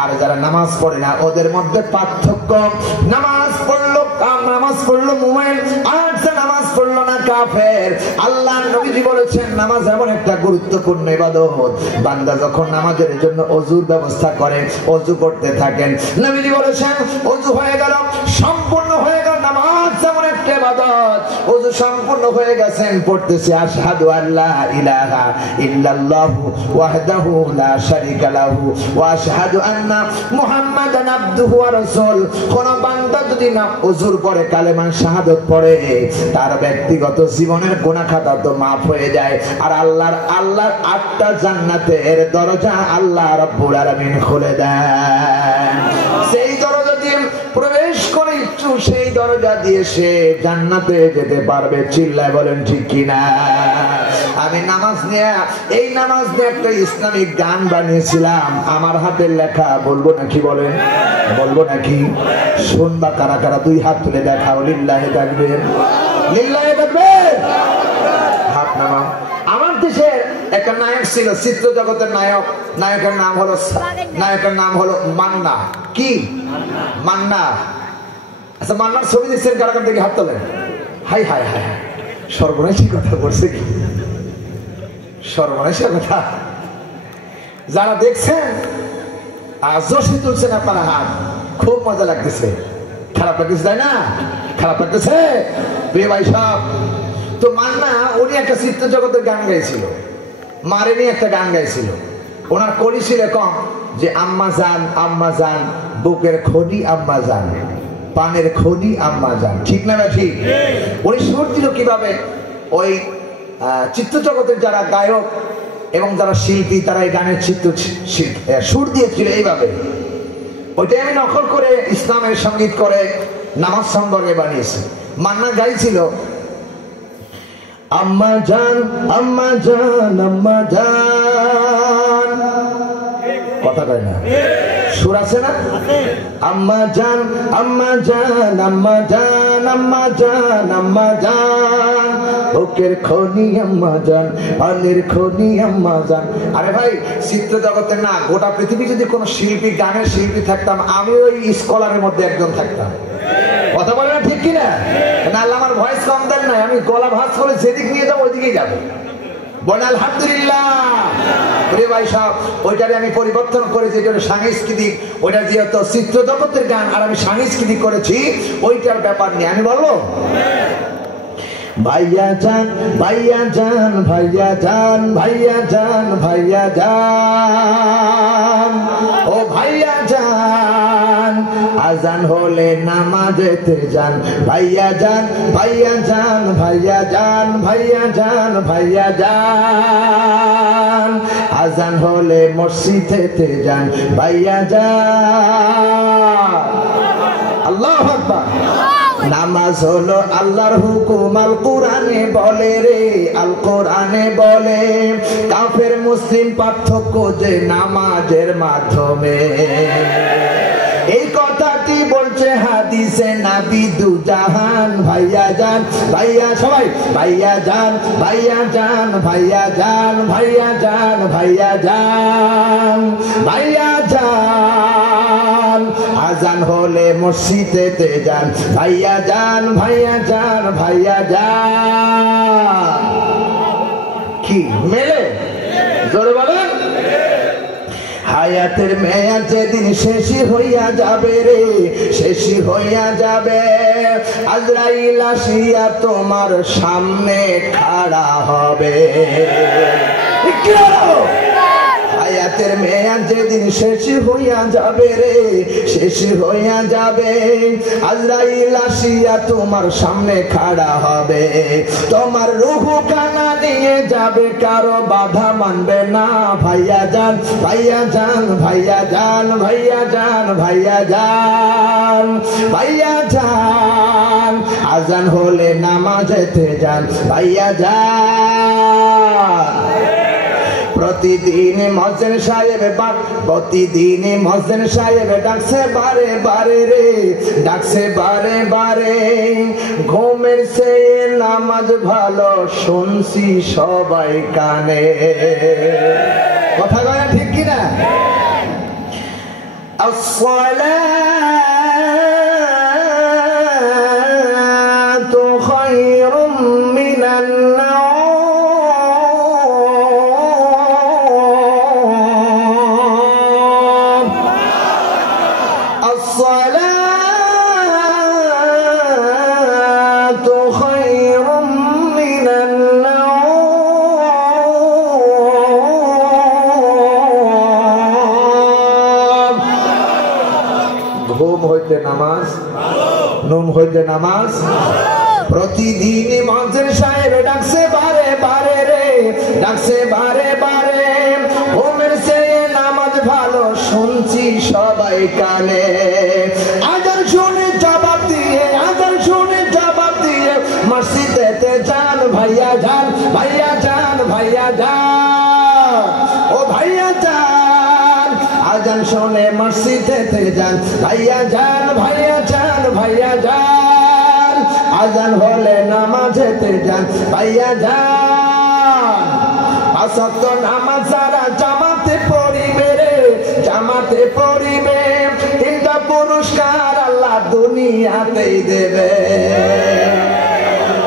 আর যারা নামাজ পড়ে না ওদের মধ্যে পার্থক্য। নামাজ পড়লো মুমিন, আর যে নামাজ পড়লো না কাফের। আল্লাহর নবীজি বলেছেন নামাজ এমন একটা গুরুত্বপূর্ণ ইবাদত, বান্দা যখন নামাজের জন্য ওযুর ব্যবস্থা করে ওযু করতে থাকেন। নবীজি বলেছেন ওযু হয়ে গেল, সম্পূর্ণ হয়ে গেল, নামাজ যেমন একটা ইবাদত, ওযু সম্পূর্ণ হয়ে গেছেন, পড়তেছে আশহাদু আল্লা ইলাহা ইল্লাল্লাহু ওয়াহদাহু লা শারীকা লাহু ওয়া আশহাদু আন্না মুহাম্মাদান আবদুহু ওয়া রাসূল। কোন বান্দা যদি না ওযুর পরে কালেমা শাহাদাত পড়ে, তার ব্যক্তিগত জীবনের গুনাহ খাতা তো মাফ হয়ে যায়, আর আল্লাহর 8টা জান্নাতের দরজা আল্লাহ রাব্বুল আলামিন খুলে দেন। সেই দরজা দিয়ে প্রবেশ করে ইচ্ছু সেই দরজা দিয়ে সে জান্নাতে যেতে পারবে। চিল্লায় বলেন ঠিক কিনা? আমি এই নামাজ নিয়ে একটা ইসলামিক গান বানিয়েছিলাম, আমার হাতের লেখা। বলবো নাকি? বলেন, বলবো নাকি? শুনবা কারা কারা? 2 হাত তুলে দেখাও। লিল্লাহি তাকবীর, লিল্লাহি তাকবীর। হাত নামাও। আমার দেশের একটা নায়ক ছিল, চিত্র জগতের নায়ক। নায়কের নাম হলো মান্না। কি? মান্না। আচ্ছা, মান্নার ছবি দেখছেন কারা কারা? দেখে হাত তোলেন। হাই হাই হাই, সর্বনাশী কথা বলছে কি? সর্বনাশী কথা। যারা দেখছেন জোশে তুলছেন আপনারা হাত। খুব মজা লাগতেছে। খারাপ লাগতেছে, তাই না? খারাপ লাগতেছে প্রিয় ভাই সব। তো মান্না উনি একটা চিত্র জগতের গান গাইছিল, মারেনি একটা গান গাইছিল। ওনার কলি ছিল কম যে আম্মা জান, আম্মা জান, বুকের খনি আম্মা জান, পানের খনি আম্মা জান। ঠিক না ঠিক? উনি সুর দিল কিভাবে? ওই চিত্র জগতের যারা গায়ক এবং যারা শিল্পী, তারা এই গানের সুর দিয়েছিল এইভাবে। ওইটাই আমি নকল করে ইসলামের সঙ্গীত করে নামাজ সম্পর্কে বানিয়েছি। মান্না গাইছিল আম্মা জান, আম্মা জান, আম্মা জান। কথা কয় না? সুর আছে না? আম্মা জান, আম্মা জান, আম্মা জান, আম্মা জান, আম্মা জান, বুকের খনি আম্মা জান, পানের খনি আম্মা জান। আরে ভাই, চিত্র জগতের না, গোটা পৃথিবী যদি কোনো শিল্পী, গানের শিল্পী থাকতাম, আমি ওই স্কলারের মধ্যে একজন থাকতাম। কথা বলে না ঠিক কিনা? না, আমার ভয়েস কম দেন নাই, আমি গলা ভাঁজ করে যেদিক নিয়ে যাবো ওইদিকেই যাবো। বলেন আলহামদুলিল্লাহ। রে ভাই সব, ওইটারে আমি পরিবর্তন করে যেটা সাংস্কৃতিক, ওইটা যেহেতু চিত্র জগতের গান আর আমি সাংস্কৃতিক করেছি, ওইটার ব্যাপার নিয়ে আমি বলবো। ভাইয়া জান, ভাইয়া জান, ভাইয়া জান, ভাইয়া জান, ভাইয়া জান, ও ভাইয়া জান, আজান হলে নামাজেতে যান। ভাইয়া জান, ভাইয়া জান, ভাইয়া জান, ভাইয়া জান, ভাইয়া জান, আজান হলে মসজিদেতে যান। ভাইয়া জান। আল্লাহু আকবার। নামাজ হলো আল্লাহর হুকুম, আল কোরআনে বলে রে, আল কোরআনে বলে। কাফের মুসলিম পার্থক্য যে নামাজের মাধ্যমে। এই কথাটি বলছে হাদিসে নবী দু জাহান। ভাইয়া জান, ভাইয়া সবাই, ভাইয়া জান, ভাইয়া জান, ভাইয়া জান, ভাইয়া জান, ভাইয়া জান, ভাইয়া জান, আজান হলে মসজিদেতে যান। ভাইয়া জান, ভাইয়া জান, ভাইয়া জান। কি মেলে? জোরে বলেন। হায়াতের মেয়াদ যেদিন শেষই হইয়া যাবে রে, শেষই হইয়া যাবে, আজরাইল আসিয়া তোমার সামনে খাড়া হবে। হায়াতের মেয়াদ যেদিন শেষ হইয়া যাবে রে, শেষ হইয়া যাবে, আজরাইল আসিয়া তোমার সামনে খাড়া হবে। তোমার রূহ কানা নিয়ে যাবে, কারো বাধা মানবে না। ভাইয়া জান, ভাইয়া জান, ভাইয়া জান, ভাইয়া জান, ভাইয়া জান, ভাইয়া জান, আজান হলে নামাজেতে যান। ভাইয়া জান। প্রতিদিন মসজিদ সাহেব, প্রতিদিন মসজিদ সাহেব ডাকছে বারে বারে রে, ডাকছে বারে বারে। ঘুমের চেয়ে নামাজ ভালো শুনছি সবাই কানে। কথা কয় ঠিক কিনা? الصلاة خير من النوم الصلاة خير من النوم ঘুম হইতে নামাজ নুম হইতে নামাজ প্রতিদিন ইমাম সাহেব ডাকছে বারে বারে রে ডাকছে বারে বারে ঘুমের চেয়ে নামাজ ভালো শুনছি সবাই কানে আজান শুনে জবাব দিয়ে আজান শুনে জবাব দিয়ে মসজিদেতে যান ভাইয়া যান ভাইয়া যান ভাইয়া যান ও ভাইয়া যান আজান শুনে মসজিদেতে যান ভাইয়া যান ভাইয়া যান ভাইয়া যান আজান হলে নামাজেতে যান ভাইয়া যান পাঁচ ওয়াক্ত নামাজ যারা জামাতে পড়িবে রে জামাতে পড়িবে তিনটা পুরস্কার আল্লাহ দুনিয়াতেই দেবে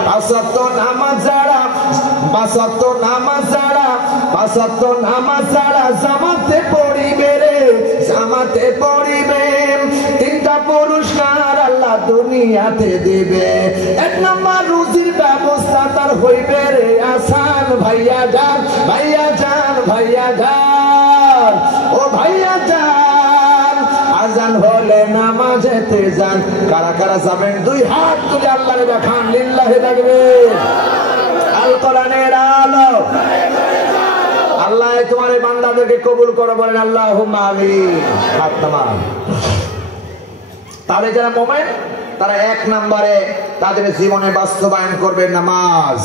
পাঁচ ওয়াক্ত নামাজ যারা পাঁচ ওয়াক্ত নামাজ যারা পাঁচ ওয়াক্ত নামাজ যারা জামাতে পড়িবে রে জামাতে পড়িবে তিনটা পুরস্কার আল্লাহ দুনিয়াতে দিবে এক নম্বর রুজির ব্যবস্থা তার হইবে রে আসান ভাইয়া যান ভাইয়া যান ভাইয়া যান ও ভাইয়া যান আজান হলে নামাজেতে যান কারা কারা যাবেন দুই হাত তুলে আল্লাহরে দেখান লিল্লাহি তাকবীর আল কোরআনের আলো আল্লাহ তোমার এই বান্দাদেরকে কবুল করো বলেন আল্লাহুম্মা আমিন হাত নামান তাহলে যারা মুমিন তারা এক নম্বরে তাদের জীবনে বাস্তবায়ন করবে নামাজ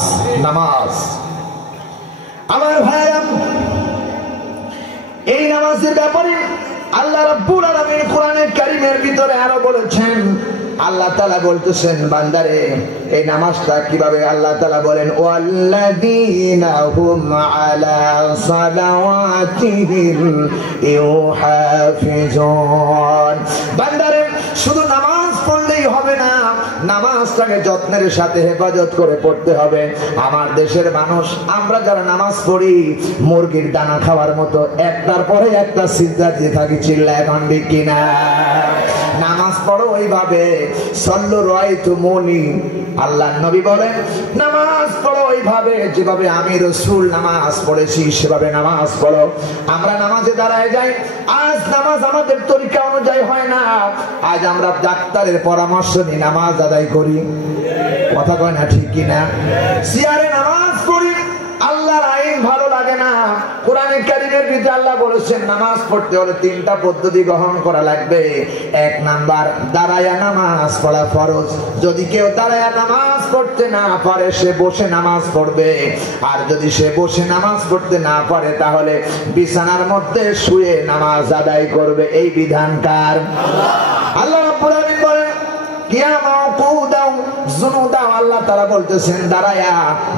নামাজ আমার ভাইরা এই নামাজের ব্যাপারে আল্লাহ রাব্বুল আলামিন কোরআনের কারীমের ভিতরে আরো বলেছেন আল্লাহ তাআলা বলতেছেন বান্দারে এই নামাজটা কিভাবে আল্লাহ তাআলা বলেন ওয়াল্লাযীনা হুম আলা সালাওয়াতিহিম ইউহাফিজুন বান্দারে শুধু নামাজ পড়লেই হবে না নামাজটাকে যত্নের সাথে হেফাজত করে পড়তে হবে আমার দেশের মানুষ আমরা যারা নামাজ পড়ি মুরগির দানা খাওয়ার মতো একটার পরে একটা সিজদা দিয়ে থাকি চিল্লা এখন ঠিক কিনা নামাজ পড়ো ওইভাবে সল্লু রাআইতুমুনি আল্লাহর নবী বলেন নামাজ পড়ো ওইভাবে যেভাবে আমি রাসূল নামাজ পড়েছি সেভাবে নামাজ পড়ো আমরা নামাজে দাঁড়ায় যাই আজ নামাজ আমাদের তরিকা অনুযায়ী হয় না আজ আমরা ডাক্তারের পরামর্শ নিয়ে নামাজ আদায় করি কথা কয় না ঠিক কিনা সিয়ারে নামাজ পড়ি আল্লাহর আইন ভালো লাগে না কোরআনের কারীমের ভিতরে আল্লাহ বলেছেন নামাজ পড়তে হলে তিনটা পদ্ধতি গ্রহণ করা লাগবে এক নাম্বার দাঁড়ায়া নামাজ পড়া ফরজ যদি কেউ দাঁড়ায়া নামাজ পড়তে না পারে সে বসে নামাজ পড়বে আর যদি সে বসে নামাজ পড়তে না পারে তাহলে বিছানার মধ্যে শুয়ে নামাজ আদায় করবে এই বিধান কার আল্লাহ রাব্বুল আলামিন বলেন আল্লাহ তাআলা বলতেছেন দাঁড়ায়া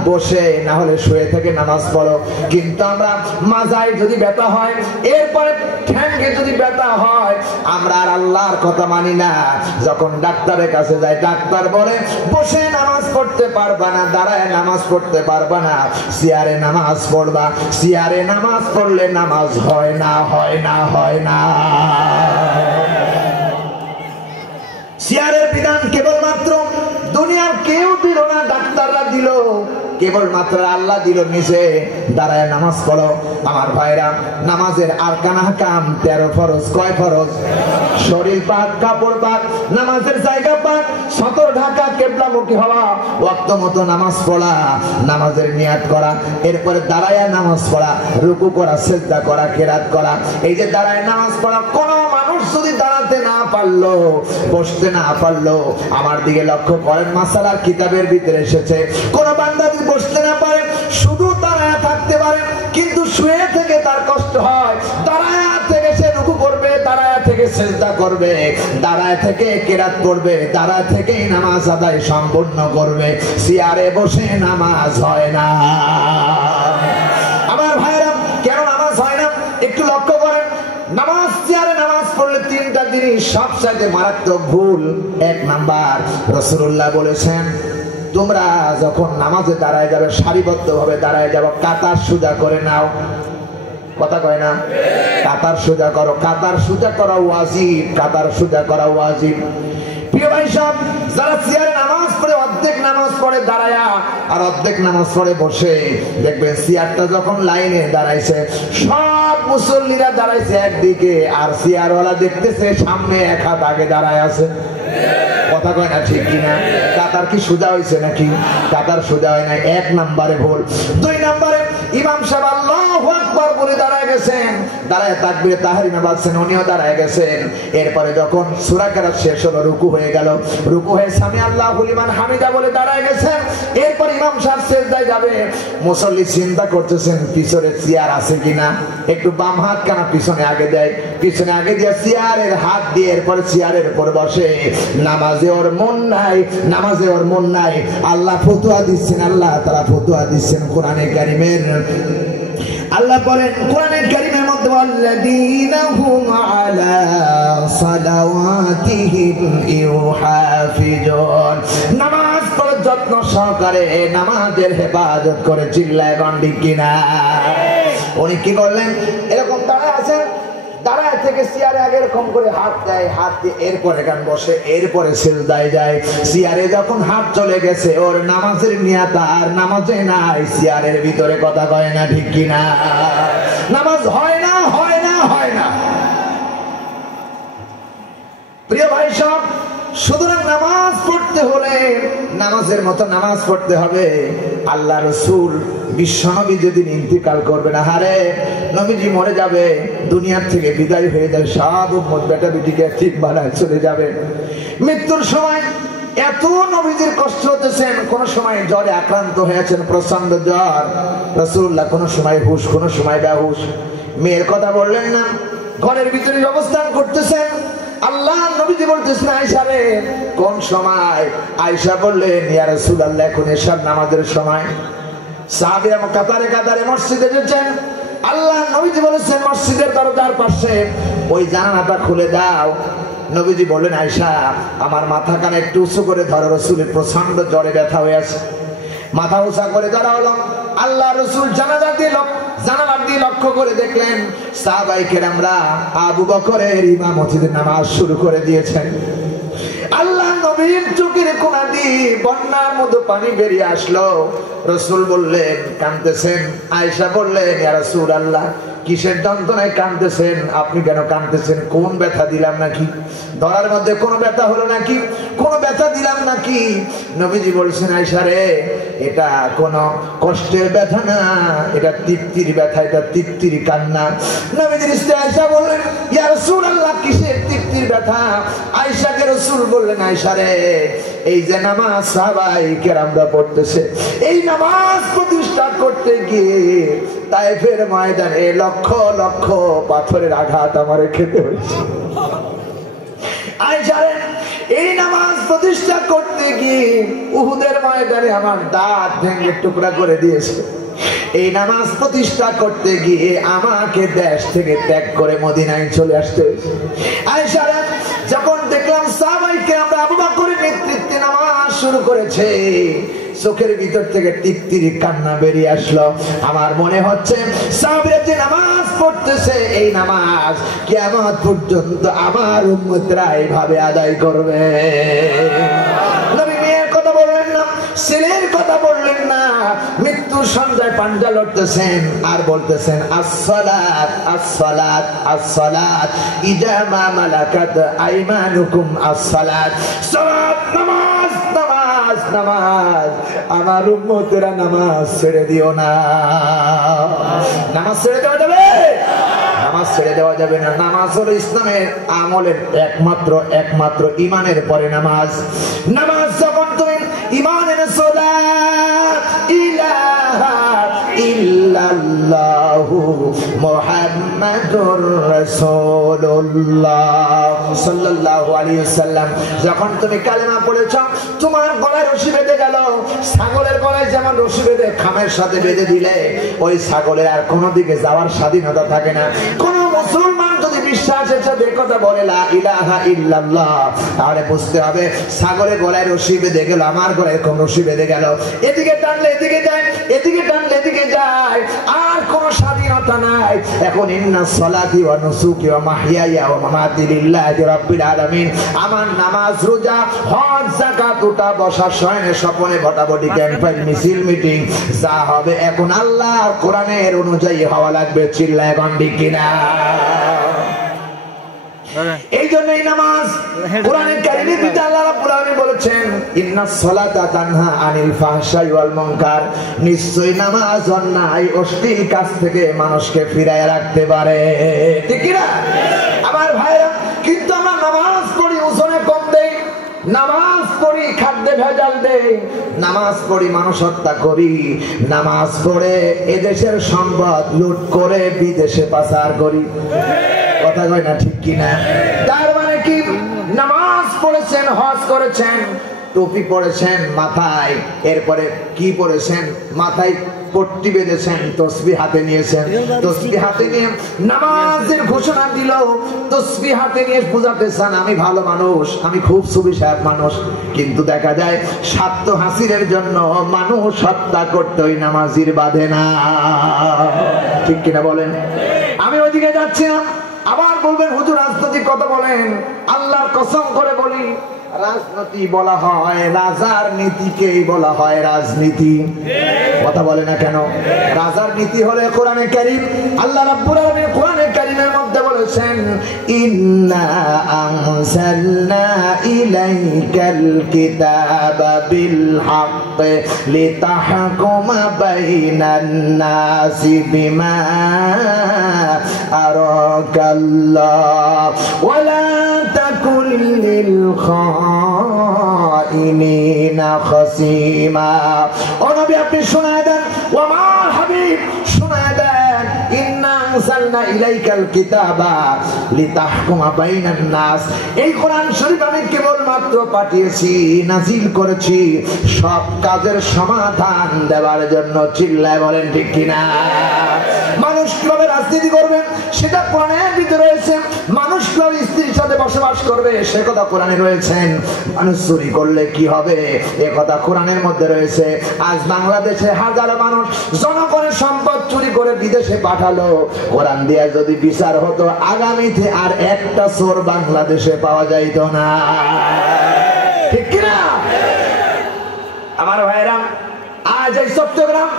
বসে না হলে শুয়ে থেকে নামাজ পড়ো কিন্তু আমরা মাজায় যদি ব্যথা হয় এরপরে ঠ্যাঙ্গে যদি ব্যথা হয় আমরা আর আল্লাহর কথা মানি না যখন ডাক্তারের কাছে যাই ডাক্তার বলে বসে নামাজ পড়তে পারবা না দাঁড়ায় নামাজ পড়তে পারবা না চেয়ারে নামাজ পড়বা চেয়ারে নামাজ পড়লে নামাজ হয় না হয় না হয় না চেয়ারের বিধান কেবলমাত্র দুনিয়ার কেউ দিল না ডাক্তাররা দিল কেবলমাত্র আল্লাহ দিল নিজে দাঁড়ায় নামাজ পড়ো আমার ভাইরা নামাজের আরকান আহকাম 13 ফরজ কয় ফরজ শরীর পাক কাপড় পাক নামাজের জায়গা পাক সতর ঢাকা কিবলামুখী হওয়া ওয়াক্ত মতো নামাজ পড়া নামাজের নিয়াত করা এরপরে দাঁড়ায় নামাজ পড়া রুকু করা সিজদা করা কিরাত করা এই যে দাঁড়ায় নামাজ পড়া কোন মানুষ যদি দাঁড়াতে না পারলো বসতে না পারলো আমার দিকে লক্ষ্য করেন মাসালার কিতাবের ভিতরে এসেছে কোন বান্দা যদি বসতে না পারে শুধু দাঁড়ায় থাকতে পারে কিন্তু শুয়ে থেকে তার কষ্ট হয় দাঁড়ায় থেকে সে রুকু করবে দাঁড়ায় থেকে সিজদা করবে দাঁড়ায় থেকে কিরাত করবে দাঁড়ায় থেকেই নামাজ আদায় সম্পূর্ণ করবে চেয়ারে বসে নামাজ হয় না আমার ভাইরা কেন নামাজ হয় না একটু লক্ষ্য করেন নামাজ চেয়ারে নামাজ পড়লে 3 জিনিস সবচাইতে মারাত্মক ভুল। এক নাম্বার, রাসূলুল্লাহ বলেছেন তোমরা যখন নামাজে দাঁড়ায় যাবে সারিবদ্ধভাবে দাঁড়ায় যাবো, কাতার সোজা করে নাও। কথা কয় না? কাতার সোজা করো। কাতার সোজা করা ওয়াজিব, কাতার সোজা করা ওয়াজিব। প্রিয় ভাই সব, যারা চেয়ারে নামাজ পড়ে অর্ধেক নামাজ পড়ে দাঁড়ায়া আর অর্ধেক নামাজ পড়ে বসে, দেখবেন চেয়ারটা যখন লাইনে দাঁড়াইছে সব মুসল্লিরা দাঁড়াইছে একদিকে, আর চেয়ারওয়ালা দেখতেছে সামনে এক হাত আগে দাঁড়ায় আছে। কথা কয় না ঠিক কিনা? কাতার কি সোজা হয়েছে নাকি? কাতার সোজা হয় না। এক নম্বরে ভুল। দুই নম্বরে ইমাম সাহেব আল্লাহু আকবার বলে দাঁড়ায় গেছেন, দাঁড়ায় তাকবীরে তাহরিমা বাজছেন, উনিও দাঁড়ায় গেছেন। এরপরে যখন সূরা কেরাত শেষ হলো, রুকু হয়ে গেল, রুকু হয়ে সামি আল্লাহু লিমান হামিদা বলে দাঁড়ায় গেছেন। এরপর ইমাম সাহেব সিজদায় যাবে, মুসল্লি চিন্তা করতেছেন পিছনে চেয়ার আছে কিনা, একটু বাম হাত কেন পিছনে আগে দেয়, পিছনে আগে দিয়ে চেয়ারের হাত দিয়ে এরপর চেয়ারের উপর বসে। নামাজে ওর মন নাই, নামাজে ওর মন নাই। আল্লাহ ফতোয়া দিচ্ছেন, আল্লাহ তাআলা ফতোয়া দিচ্ছেন কোরআনে কারীমের। আল্লাহ বলেন কোরআনে কারীমের মধ্যে, আল্লাযীনা হুম আলা সালাওয়াতিহিম ইউহাফিজুন, নামাজ পড়ে যত্ন সহকারে নামাজের হেফাজত করে। চিল্লায় গন্ডি কিনা? উনি কি করলেন? এরকম দাঁড়ায় আছেন, দাঁড়ায় থেকে চেয়ারে আগে এরকম করে হাত দেয়, হাত দিয়ে এরপরে গান বসে, এরপরে সিজদায় যায়। চেয়ারে যখন হাত চলে গেছে, ওর নামাজের নিয়াত আর নামাজে নাই, চেয়ারের ভিতরে। কথা কয় না ঠিক কিনা? নামাজ হয় না, হয় না, হয় না। প্রিয় ভাই সব, সুতরাং নামাজ পড়তে হলে নামাজের মতো নামাজ পড়তে হবে। আল্লাহ রসুল বিশ্বনবী যেদিন ইন্তিকাল করবেন, হারে নবীজি মরে যাবে, দুনিয়ার থেকে বিদায় হয়ে যাবে, সব উম্মত বেটা বেটিকে ঠিক বানায় চলে যাবে। মৃত্যুর সময় এত নবীজির কষ্ট হতেছেন, কোন সময় জ্বরে আক্রান্ত হয়েছেন, প্রচন্ড জ্বর। রাসূলুল্লাহ কোন সময় হুশ, কোন সময় বেহুশ। মেয়ের কথা বললেন না, ঘরের ভিতরে অবস্থান করতেছেন। আল্লাহ নবীজি বলতেছেন আয়েশা রে, কোন সময়? আয়েশা বললেন ইয়া রাসূলুল্লাহ, এখন এশার নামাজের সময়। সাহাবীরা কাতারে কাতারে মসজিদে যাচ্ছেন। আল্লাহ নবীজি বলেছেন মসজিদের দরজার পাশে ওই জানালাটা খুলে দাও। নবীজি বললেন আয়েশা, আমার মাথা কানে একটু উঁচু করে ধরো, রাসূলের প্রচন্ড জ্বরে ব্যথা হয়ে আছে। মাথা উঁচা করে ধরা হলো। আল্লাহ রাসূল জানালা দিয়ে লক্ষ্য করে দেখলেন সাহাবায়ে কেরামরা আবু বকরের ইমামতিতে নামাজ শুরু করে দিয়েছেন। আল্লাহ নবীর চোখের কোনা দিয়ে বন্যার মতো পানি বেরিয়ে আসলো। রাসূল বললেন কাঁদতেছেন। আয়েশা বললেন ইয়া রাসূলুল্লাহ, কিসের যন্ত্রণায় কাঁদতেছেন? আপনি কেন কাঁদতেছেন? কোন ব্যথা দিলাম নাকি? ধরার মধ্যে কোনো ব্যথা হলো নাকি? কোনো ব্যথা দিলাম নাকি? নবীজি বলছেন আয়েশা রে, এটা কোনো কষ্টের ব্যথা না, এটা তৃপ্তির ব্যথা, এটা তৃপ্তির কান্না। নবীজির স্ত্রী আয়েশা বললেন ইয়া রাসূলুল্লাহ, কিসের তৃপ্তির ব্যথা? আয়েশাকে রাসূল বললেন আয়েশা রে, এই যে নামাজ সাহাবায়ে কেরামরা পড়তেছে, এই নামাজ প্রতিষ্ঠা করতে গিয়ে তায়েফের ময়দানে লক্ষ লক্ষ পাথরের আঘাত আমারে খেতে হয়েছে। আয়েশা রে, এই নামাজ প্রতিষ্ঠা করতে গিয়ে উহুদের ময়দানে আমার দাঁত ভেঙে টুকরা করে দিয়েছে। এই নামাজ প্রতিষ্ঠা করতে গিয়ে আমাকে দেশ থেকে ত্যাগ করে মদিনায় চলে আসতে হয়েছে। আয়েশা রে, যখন দেখলাম সাহাবায়ে কেরামরা আবু বকরের নেতৃত্বে নামাজ শুরু করেছে, চোখের ভিতর থেকে তৃপ্তির কান্না বেরিয়ে আসলো। আমার মনে হচ্ছে সাহাবীরা যে নামাজ পড়তেছে, এই নামাজ কিয়ামত পর্যন্ত আমার উম্মতরা এইভাবে আদায় করবে। নবী মেয়ের কথা বললেন না, ছেলের কথা বললেন না। মৃত্যুর সন্ধ্যায় পাঞ্জা লড়তেছেন আর বলতেছেন আসসালাত আসসালাত আসসালাত ইজা মা মালাকাত আইমানুকুম আসসালাত। সালাত, নামাজ, নামাজ, নামাজ। আমার উম্মতেরা নামাজ ছেড়ে দিও না। নামাজ ছেড়ে দেওয়া যাবে? নামাজ ছেড়ে দেওয়া যাবে না। নামাজ হলো ইসলামের আমলের একমাত্র ঈমানের পরে নামাজ। নামাজ যখন তুমি ঈমান এনেছো, লা ইলাহা ইল্লাল্লাহু মুহাম্মাদুর রাসূলুল্লাহ সাল্লাল্লাহু আলাইহি ওয়াসাল্লাম, যখন তুমি কালেমা পড়েছো, তোমার গলায় রশি বেঁধে গেল। ছাগলের গলায় যেমন রশি বেঁধে খামের সাথে বেঁধে দিলে, ওই ছাগলের আর কোনো দিকে যাওয়ার স্বাধীনতা থাকে না। কোন মুসলমান যদি বিশ্বাস এসে কথা বলে লা ইলাহা ইল্লাল্লাহ, তাহলে বুঝতে হবে ছাগলের গলায় রশি বেঁধে গেল, আমার গলায় কোন রশি বেঁধে গেল, এদিকে টানলে এদিকে যায়, এদিকে টানলে এদিকে যায়, আর কোন স্বাধীনতা নাই। এখন ইন্নাস সালাতি ওয়া নুসুকি ওয়া মাহইয়ায়া ওয়া মামাতি লিল্লাহি রাব্বিল আলামিন, আমার নামাজ, রোজা, হজ, যাকাত, উঠা বসা, শয়নে স্বপনে, ভটাভটি, ক্যাম্পেইন, মিছিল, মিটিং যা হবে এখন আল্লাহর কোরআনের অনুযায়ী হওয়া লাগবে। চিল্লায় এখন ঠিক কিনা? এই জন্যই নামাজ কোরআনের কারিমের ভিতরে আল্লাহ রাব্বুল আলামিন বলেছেন ইন্নাস সালাতা তানহা আনিল ফাহশাই ওয়াল মুনকার, নিশ্চয়ই নামাজ অন্যায় অশ্লীল কাজ থেকে মানুষকে ফিরায় রাখতে পারে। ঠিক কি না আমার ভাইরা? কিন্তু আমরা নামাজ পড়ি ওজনে কম দেই, নামাজ পড়ি খাদ্যে ভেজাল দেই, নামাজ পড়ি মানুষ হত্যা করি, নামাজ পড়ে এদেশের সম্পদ লুট করে বিদেশে পাচার করি। কথা কয় না ঠিক কিনা? তার মানে কি? নামাজ পড়েছেন, হজ করেছেন, টুপি পড়েছেন মাথায়, এরপরে কি পড়েছেন? মাথায় পট্টি বেঁধেছেন, তসবিহ হাতে নিয়েছেন, তসবিহ হাতে নিয়ে নামাজের ঘোষণা দিল, তসবিহ হাতে নিয়ে বুঝাতে চান আমি ভালো মানুষ, আমি খুব সুবিশাল মানুষ, কিন্তু দেখা যায় স্বার্থ হাসিলের জন্য মানুষ হত্যা করতে ওই নামাজির বাধে না। ঠিক কিনা বলেন? আমি ওইদিকে যাচ্ছি না। আবার বলবেন হুজুর রাজনৈতিক কথা বলেন, আল্লাহর কসম করে বলি রাজনীতি বলা হয়, রাজার নীতিকেই বলা হয় রাজনীতি। কথা বলে না কেন? রাজার নীতি হলে কোরআনে কারীম, আল্লাহ রাব্বুল আলামিন কোরআনে কারীমের মধ্যে বলেছেন ইন্না আনজালনা ইলাইকাল কিতাবা বিল হক লিতাহকুমা বাইনান নাসি বিমা আরাকাল্লাহ ওয়া লা তাকুন লিল খাইনিনা খাসিমা। ও নবী আপনি শোনায় দেন, ও আমার হাবিব শোনায় দেন, ইন্না আনজালনা ইলাইকাল কিতাবা লিতাহকুমা বাইনান নাস, এই কোরআন শরীফ আমি কেবলমাত্র পাঠিয়েছি, নাজিল করেছি সব কাজের সমাধান দেওয়ার জন্য। চিল্লায় বলেন ঠিক কিনা? মানুষ কিভাবে রাজনীতি করবে সেটা কোরআনের ভিতরে রয়েছে, মানুষ কিভাবে স্ত্রীর সাথে বসবাস করবে সে কথা কোরআনে রয়েছেন, মানুষ চুরি করলে কি হবে এ কথা কোরআনের মধ্যে রয়েছে। আজ বাংলাদেশে হাজারো মানুষ জনগণের সম্পদ চুরি করে বিদেশে পাঠালো, কোরআন দিয়ে যদি বিচার হতো আগামীতে আর একটা চোর বাংলাদেশে পাওয়া যাইত না। ঠিক কিনা আমার ভাইরা? আজ এই চট্টগ্রাম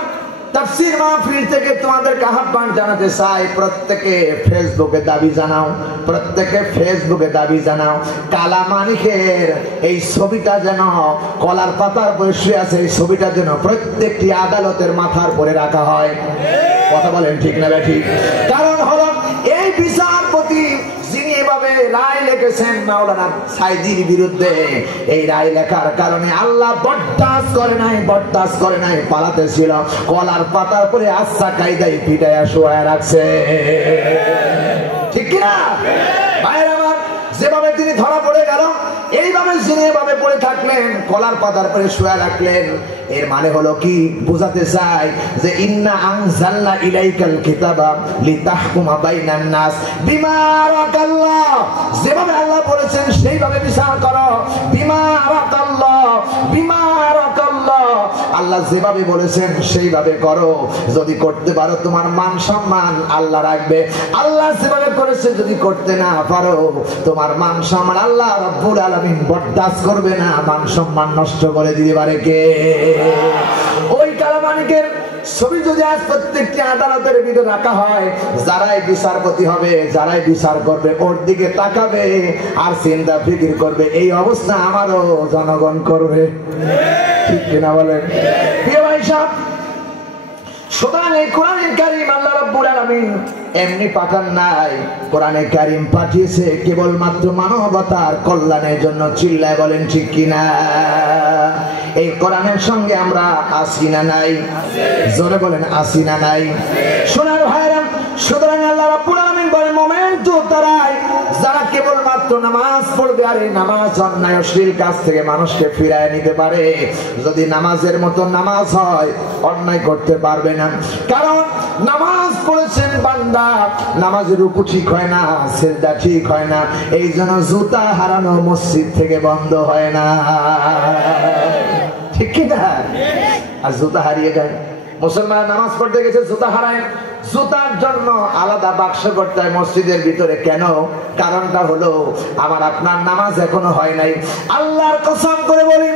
তাফসীর মাহফিল থেকে তোমাদেরকে আহ্বান জানাতে চাই, প্রত্যেকে ফেসবুকে দাবি জানাও, প্রত্যেকে ফেসবুকে দাবি জানাও কালামানিকের এই ছবিটা যেন কলার পাতার উপরে শুয়ে আছে, এই ছবিটা যেন প্রত্যেকটি আদালতের মাথার উপরে রাখা হয়। কথা বলেন ঠিক না ঠিক? কারণ হলো এই বিচারপতি যিনি এভাবে রায় লিখেছেন মাওলানা সাইদির বিরুদ্ধে, এই রায় লেখার কারণে আল্লাহ বরদাস্ত করে নাই, পালাতে ছিল, কলার পাতার পরে আচ্ছা কায়দায় পিটায়া শোয়া রাখছে। ঠিক কিনা ভাইরা আমার? যেভাবে তিনি ধরা পড়ে গেল, এইভাবে যিনি এভাবে পড়ে থাকলেন, কলার পাতার পরে শুয়া রাখলেন, এর মানে হলো কি? বোঝাতে চাই যে ইন্না আনজালনা ইলাইকাল কিতাবা লিতাহকুমা বাইনান নাস বিমা আরাকাল্লাহ, যেভাবে আল্লাহ বলেছেন সেইভাবে বিচার করো। বিমা আরাকাল্লাহ, বিমা আরাকাল্লাহ, আল্লাহ যেভাবে বলেছেন সেইভাবে করো। যদি করতে পারো তোমার মান সম্মান আল্লাহ রাখবে, আল্লাহ যেভাবে করেছে যদি করতে না পারো তোমার মান সম্মান আল্লাহ রাব্বুল আলামিন বরদাস্ত করবে না, মান সম্মান নষ্ট করে দিতে পারে কে? ওই কালামানিকের ছবি যদি আজ প্রত্যেকটি আদালতের ভিতরে রাখা হয়, যারাই বিচারপতি হবে, যারাই বিচার করবে ওর দিকে তাকাবে আর চিন্তা ফিকির করবে এই অবস্থা আমারও জনগণ করবে। ঠিক কিনা বলেন? প্রিয় ভাই সাহেব, সুতরাং এই কোরআনে কারীম আল্লাহ রাব্বুল আলামিন এমনি পাঠান নাই, কোরআনে কারীম পাঠিয়েছে কেবলমাত্র মানবতার কল্যাণের জন্য। চিল্লায় বলেন ঠিক কিনা? এই কোরআনের সঙ্গে আমরা আসি না নাই? জোরে বলেন আসি না নাই? সোনার ভাইরা, সুতরাং আল্লাহ রাব্বুল আলামিন বলেন মুমিন তো তারাই যারা কেবলমাত্র মাত্র নামাজ পড়বে আর এই নামাজ অন্যায় অশ্লীল কাজ থেকে মানুষকে ফিরায় নিতে পারে। যদি নামাজের মতো নামাজ হয় অন্যায় করতে পারবে না, কারণ নামাজ পড়েছেন বান্দা, নামাজের রুকু ঠিক হয় না, সিজদা ঠিক হয় না, এই জন্য জুতা হারানো মসজিদ থেকে বন্ধ হয় না, ঠিক কি না? আর জুতা হারিয়ে যায়, মুসলমান নামাজ পড়তে গেছে জুতা হারায়, জুতার জন্য আলাদা বাক্স করতে হয় মসজিদের ভিতরে। কেন? কারণটা হলো আমার আপনার নামাজ এখনো হয় নাই। আল্লাহর কসম করে বলি,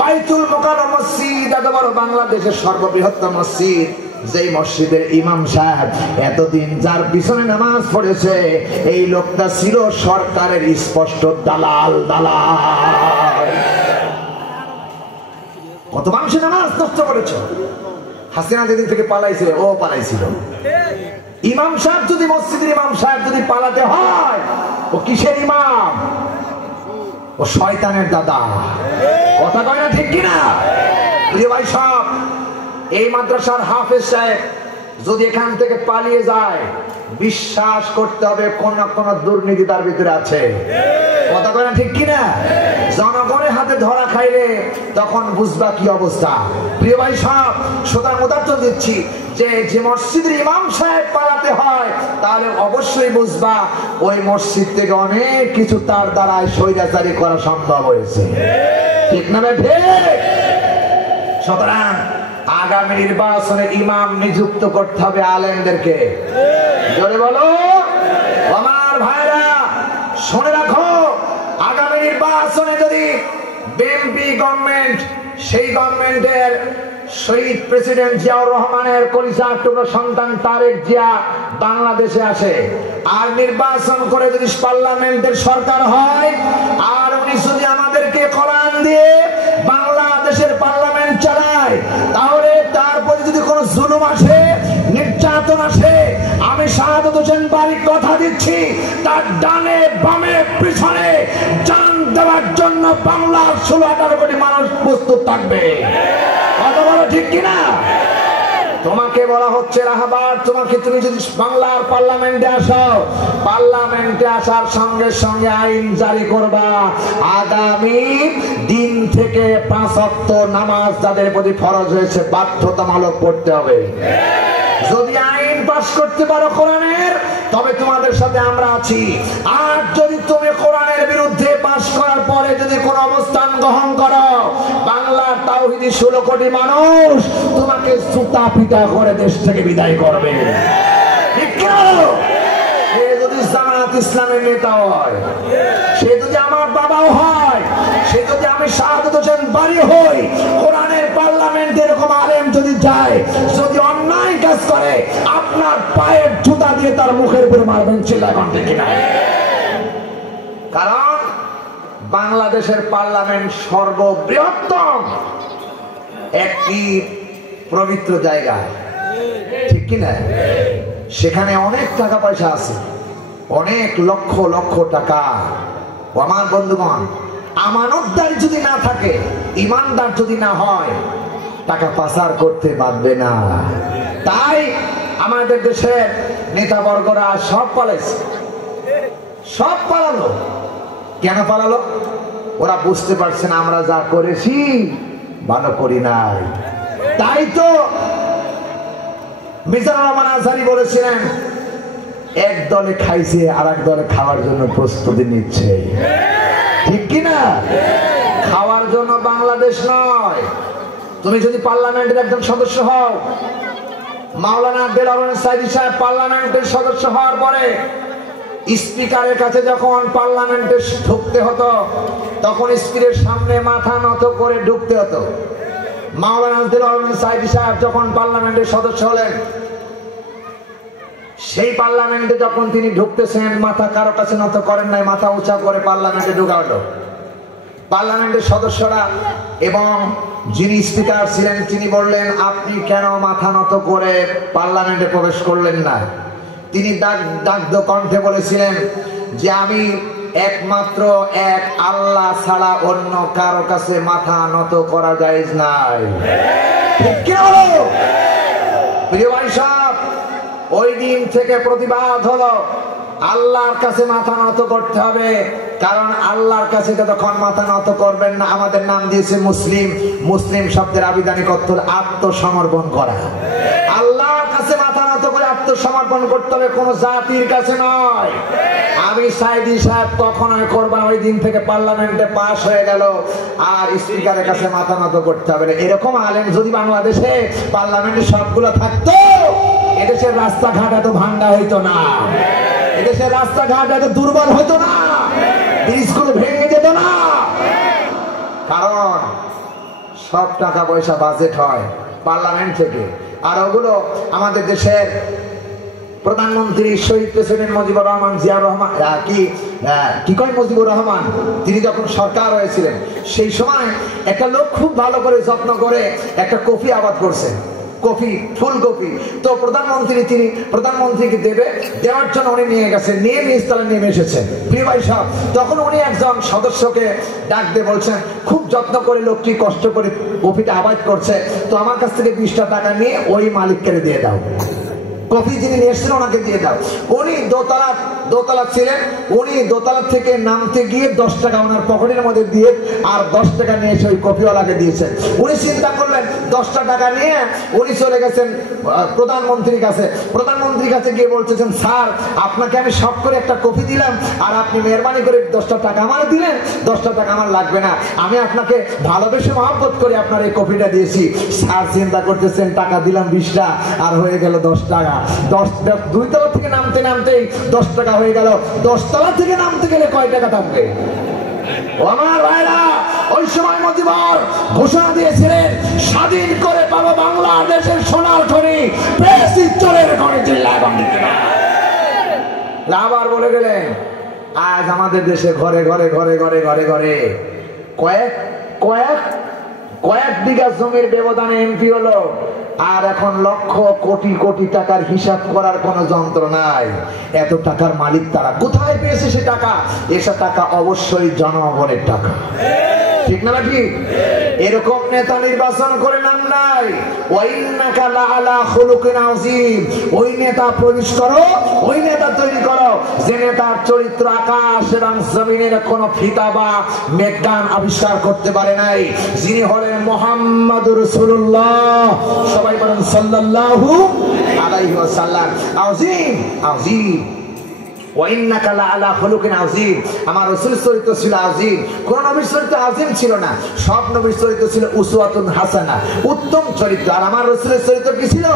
বাইতুল মুকাররম মসজিদ এত বড় বাংলাদেশের সর্ববৃহত্তম মসজিদ, যেই মসজিদের ইমাম সাহেব এতদিন যার পিছনে নামাজ পড়েছে, এই লোকটা ছিল সরকারের স্পষ্ট দালাল। কত মানুষের নামাজ নষ্ট করেছে। হাসিনা যেদিন থেকে পালাইছে, ও পালাইছিল। ইমাম সাহেব যদি, মসজিদের ইমাম সাহেব যদি পালাতে হয়, ও কিসের ইমাম? ও শয়তানের দাদা। কথা কয় না, ঠিক কিনা? প্রিয় ভাই সব, এই মাদ্রাসার হাফেজ সাহেব যদি এখান থেকে পালিয়ে যায়, বিশ্বাস করতে হবে কোন না কোন দুর্নীতি তার ভিতরে আছে। কথা কয় না, ঠিক কিনা? জনগণের হাতে ধরা খাইলে তখন বুঝবা কি অবস্থা। প্রিয় ভাই সব, সুতরাং উদাহরণ দিচ্ছি যে যে মসজিদের ইমাম সাহেব পালাতে হয়, তাহলে অবশ্যই বুঝবা ওই মসজিদ থেকে অনেক কিছু তার দ্বারা স্বৈরাচারী করা সম্ভব হয়েছে, ঠিক না ভাই? সুতরাং আগামী নির্বাচনে ইমাম নিযুক্ত করতে হবে আলেমদেরকে। জোরে বলো আমার ভাইরা, শুনে রাখো, আগামী নির্বাচনে যদি বিএনপি গভর্নমেন্ট, সেই গভর্নমেন্টের শহীদ প্রেসিডেন্ট জিয়াউর রহমানের কলিজার টুকরো সন্তান তারেক জিয়া বাংলাদেশে আসে, আর নির্বাচন করে যদি পার্লামেন্টের সরকার হয়, আর উনি যদি আমাদেরকে কোরআন দিয়ে বাংলাদেশের পার্লামেন্ট চালায়, তাহলে তারপরে যদি কোনো জুলুম আসে, নির্যাতন আসে, আমি শাহাদাত হোসেন বারিক কথা দিচ্ছি, তার ডানে বামে পিছনে জান দেওয়ার জন্য বাংলার 16-18 কোটি মানুষ প্রস্তুত থাকবে। কথা বলো, ঠিক কিনা? তোমাকে বলা হচ্ছে রাহবার, তোমাকে, তুমি যদি বাংলার পার্লামেন্টে আসো, পার্লামেন্টে আসার সঙ্গে সঙ্গে আইন জারি করবা, আগামী দিন থেকে 5 ওয়াক্ত নামাজ যাদের প্রতি ফরজ হয়েছে বাধ্যতামূলক পড়তে হবে। যদি আইন পাস করতে পারো কোরআনের, তবে তোমাদের সাথে আমরা আছি। আর যদি তুমি কোরআনের বিরুদ্ধে পাস করার পরে যদি কোনো অবস্থান গ্রহণ করো, বাংলার তাওহীদি 16 কোটি মানুষ তোমাকে জুতা পিটা করে দেশ থেকে বিদায় করবে, ঠিক কি না? সে যদি জামাত ইসলামের নেতা হয়, সে যদি আমার বাবাও হয়, সে যদি আমি শাহাদাত হোসেন বারী হই, কোরআনের পার্লামেন্টে এরকম আলেম যদি যায়, যদি অন্যায় কাজ করে, আপনার পায়ের জুতা দিয়ে তার মুখের উপরে মারবেন, চিল্লায় বলতে কিনা? কারণ বাংলাদেশের পার্লামেন্ট সর্ববৃহত্তম একটি পবিত্র জায়গা, ঠিক কিনা? সেখানে অনেক টাকা পয়সা আছে, অনেক লক্ষ লক্ষ টাকা। আমার বন্ধুগণ, আমানতদার যদি না থাকে, ইমানদার যদি না হয়, টাকা পাচার করতে পারবে না। তাই আমাদের দেশের নেতাবর্গরা সব পালাইছে, সব পালালো। কেন পালালো? ওরা বুঝতে পারছে না আমরা যা করেছি ভালো করি নাই। তাই তো মিজানুর রহমান আজহারী বলেছিলেন, এক দলে খাইছে আর এক দলে খাওয়ার জন্য প্রস্তুতি নিচ্ছে, ঠিক কিনা? খাওয়ার জন্য বাংলাদেশ নয়। তুমি যদি পার্লামেন্টের একজন সদস্য হও, মাওলানা দেলাওয়ার সাইদি সাহেব পার্লামেন্টের সদস্য হওয়ার পরে স্পিকারের কাছে যখন পার্লামেন্টে ঢুকতে হতো, তখন স্পিকারের সামনে মাথা নত করে ঢুকতে হতো। মাওলানা দেলাওয়ার সাইদি সাহেব যখন পার্লামেন্টের সদস্য হলেন, সেই পার্লামেন্টে যখন তিনি ঢুকতেছেন, মাথা কারো কাছে নত করেন নাই, মাথা উঁচা করে পার্লামেন্টে ঢোকা হলো। পার্লামেন্টের সদস্যরা এবং যিনি স্পিকার ছিলেন তিনি বললেন, আপনি কেন মাথা নত করে পার্লামেন্টে প্রবেশ করলেন না? তিনি দাগ্ধ কণ্ঠে বলেছিলেন যে আমি একমাত্র এক আল্লাহ ছাড়া অন্য কারো কাছে মাথা নত করা জায়েজ নাই। ঠিক কি হলো? প্রিয় ভাই সাহেব, ওই দিন থেকে প্রতিবাদ হলো, আল্লাহর কাছে মাথা নত করতে হবে, কারণ আল্লাহর কাছে যতক্ষণ মাথা নত করবেন না, আমাদের নাম দিয়েছে মুসলিম। মুসলিম শব্দের আবিধানিক অর্থ আত্মসমর্পণ করা। আল্লাহর কাছে মাথা নত করে আত্মসমর্পণ করতে হবে, কোন জাতির কাছে নয়। আমি সাইদি সাহেব কখনোই করবা, ওই দিন থেকে পার্লামেন্টে পাস হয়ে গেল আর স্পিকারের কাছে মাথা নত করতে হবে না। এরকম আলেম যদি বাংলাদেশে পার্লামেন্টে সবগুলো থাকতো, এদেশের রাস্তাঘাট এত ভাঙ্গা হইতো না, এদেশের রাস্তাঘাট এত দুর্বল হতো না, ব্রিজগুলো ভেঙে যেত না। কারণ সব টাকা পয়সা বাজেট হয় পার্লামেন্ট থেকে। আর ওগুলো আমাদের দেশের প্রধানমন্ত্রী শহীদ প্রেসিডেন্ট মুজিবুর রহমান, জিয়া রহমান, কি কয় মুজিবুর রহমান, তিনি যখন সরকার হয়েছিলেন সেই সময় একটা লোক খুব ভালো করে যত্ন করে একটা কফি আবাদ করছে, কফি, ফুলকপি। তো তিনি প্রধানমন্ত্রীকে দেওয়ার জন্য উনি নিয়ে গেছেন, নিয়ে নিজতলা নেমে এসেছেন। প্রিয় ভাই সাহেব, তখন উনি একজন সদস্যকে ডাক দিয়ে বলছেন, খুব যত্ন করে লোকটি কষ্ট করে কফিটা আবাদ করছে, তো আমার কাছ থেকে 20টা টাকা নিয়ে ওই মালিককে দিয়ে দাও, কফি যিনি নিয়ে এসেছেন ওনাকে দিয়ে দাও। উনি দোতলা ছিলেন, উনি দোতলা থেকে নামতে গিয়ে 10 টাকা ওনার পকেটের মধ্যে দিয়ে আর 10 টাকা নিয়ে এসে ওই কফিওয়ালাকে দিয়েছেন। উনি চিন্তা করলেন 10টা টাকা নিয়ে উনি চলে গেছেন প্রধানমন্ত্রীর কাছে। প্রধানমন্ত্রীর কাছে গিয়ে বলতেছেন, স্যার আপনাকে আমি শখ করে একটা কফি দিলাম আর আপনি মেহরবানি করে 10টা টাকা আমার দিলেন, 10টা টাকা আমার লাগবে না, আমি আপনাকে ভালোবেসে মহব্বত করে আপনার এই কফিটা দিয়েছি। স্যার চিন্তা করতেছেন, টাকা দিলাম 20টা আর হয়ে গেল 10 টাকা। 2 তলা থেকে নামতে নামতেই 10 টাকা হয়ে গেল। 10 তলা থেকে নামতে গেলে কয় টাকা থাকবে? আমার ভাইরা, ওই সময় মুজিবুর ঘোষণা দিয়েছিলেন, স্বাধীন করে পাবো বাংলাদেশের সোনার খনি, প্রেসিডেন্টের খনি। আবার বলে গেলেন, আজ আমাদের দেশে ঘরে ঘরে ঘরে ঘরে ঘরে ঘরে কয়েক বিঘা জমির ব্যবধানে এমপি হলো, আর এখন লক্ষ কোটি কোটি টাকার হিসাব করার কোন যন্ত্র নাই। এত টাকার মালিক তারা কোথায় পেয়েছে? সে টাকা, এসব টাকা অবশ্যই জনগণের টাকা, ঠিক না নাকি? এরকম নেতা নির্বাচন করে নাম নাই। ওয়াইন্নাকা লাআলা খুলুকিন আযীম, ওই নেতা প্রবেশ করো, ওই নেতা তৈরি করো যে নেতার চরিত্র আকাশ এবং জমিনের কোন ফিতা বা মেঘগান আবিষ্কার করতে পারে নাই, যিনি হলেন মুহাম্মাদুর রাসূলুল্লাহ। সবাই বলেন সাল্লাল্লাহু আলাইহি ওয়াসাল্লাম। আযীম, আযীম। ওয়াইন্নাকা লাআলা খুলুকিন আযীম, আমার রাসূলের চরিত্র ছিল আযীম। কোন নবীর চরিত্র আযীম ছিল না, সব নবীর চরিত্র ছিল উসওয়াতুন হাসানা, উত্তম চরিত্র। আর আমার রাসূলের চরিত্র কি ছিল?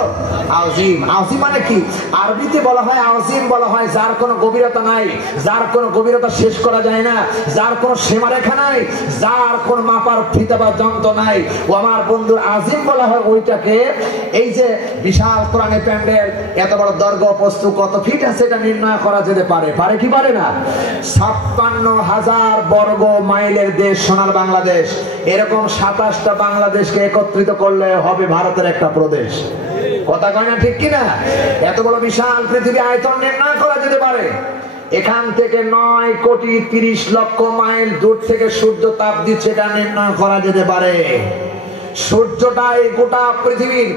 আযীম। আযীম মানে কি? আরবিতে বলা হয় আযীম, বলা হয় যার কোনো গভীরতা নাই, যার কোনো গভীরতা শেষ করা যায় না, যার কোনো সীমারেখা নাই, যার কোনো মাপার ফিতা বা যন্ত্র নাই। ও আমার বন্ধু, আযীম বলা হয় ওইটাকে, এই যে বিশাল কোরআনের প্যান্ডেল, এত বড় দৈর্ঘ্য প্রস্থ কত ফিট আছে এটা নির্ণয় করা যেতে পারে কি পারে না? 56,000 বর্গ মাইলের দেশ সোনার বাংলাদেশ, এরকম 27টা বাংলাদেশকে একত্রিত করলে হবে ভারতের একটা প্রদেশ। কথা কয় না, ঠিক কিনা? এত বড় বিশাল পৃথিবী আয়তন নির্ণয় করা যেতে পারে। এখান থেকে 9,30,00,000 মাইল দূর থেকে সূর্য তাপ দিচ্ছে, এটা নির্ণয় করা যেতে পারে। সূর্যটাই গোটা পৃথিবীর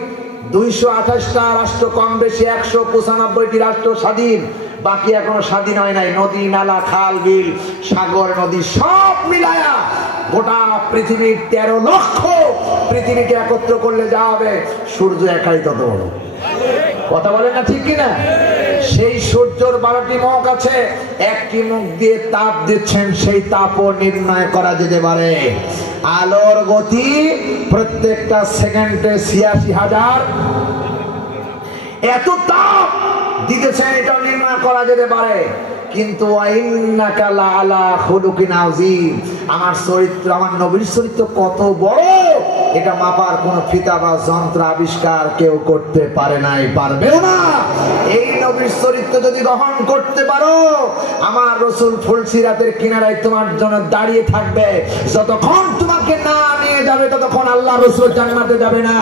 228টা রাষ্ট্র, কম বেশি 195টি রাষ্ট্র স্বাধীন, বাকি এখনো স্বাধীন হয় নাই। নদী নালা খাল বিল সাগর নদী সব মিলায়া গোটা পৃথিবীর 13 লক্ষ পৃথিবীকে একত্র করলে যা হবে, সূর্য একাই তত বড়। কথা বলে না, ঠিক কিনা? সেই সূর্যের 12টি মুখ আছে, একটি মুখ দিয়ে তাপ দিচ্ছেন, সেই তাপও নির্ণয় করা যেতে পারে। আলোর গতি প্রত্যেকটা সেকেন্ডে 86,000, এত তাপ দিতেছেন, এটা নির্ণয় করা যেতে পারে। কিন্তু ওয়াইন্নাকা লাআলা খুলুকিন আযীম, আমার চরিত্র, আমার নবীর চরিত্র কত বড়, এটা মাপার কোন ফিতা বা যন্ত্র আবিষ্কার কেউ করতে পারে নাই, পারবেও না। এই নবীর চরিত্র যদি গ্রহণ করতে পারো, আমার রাসূল ফুলসিরাতের কিনারায় তোমার জন্য দাঁড়িয়ে থাকবে। যতক্ষণ তোমাকে না নিয়ে যাবে ততক্ষণ আল্লাহ রাসূল জান্নাতে যাবে না।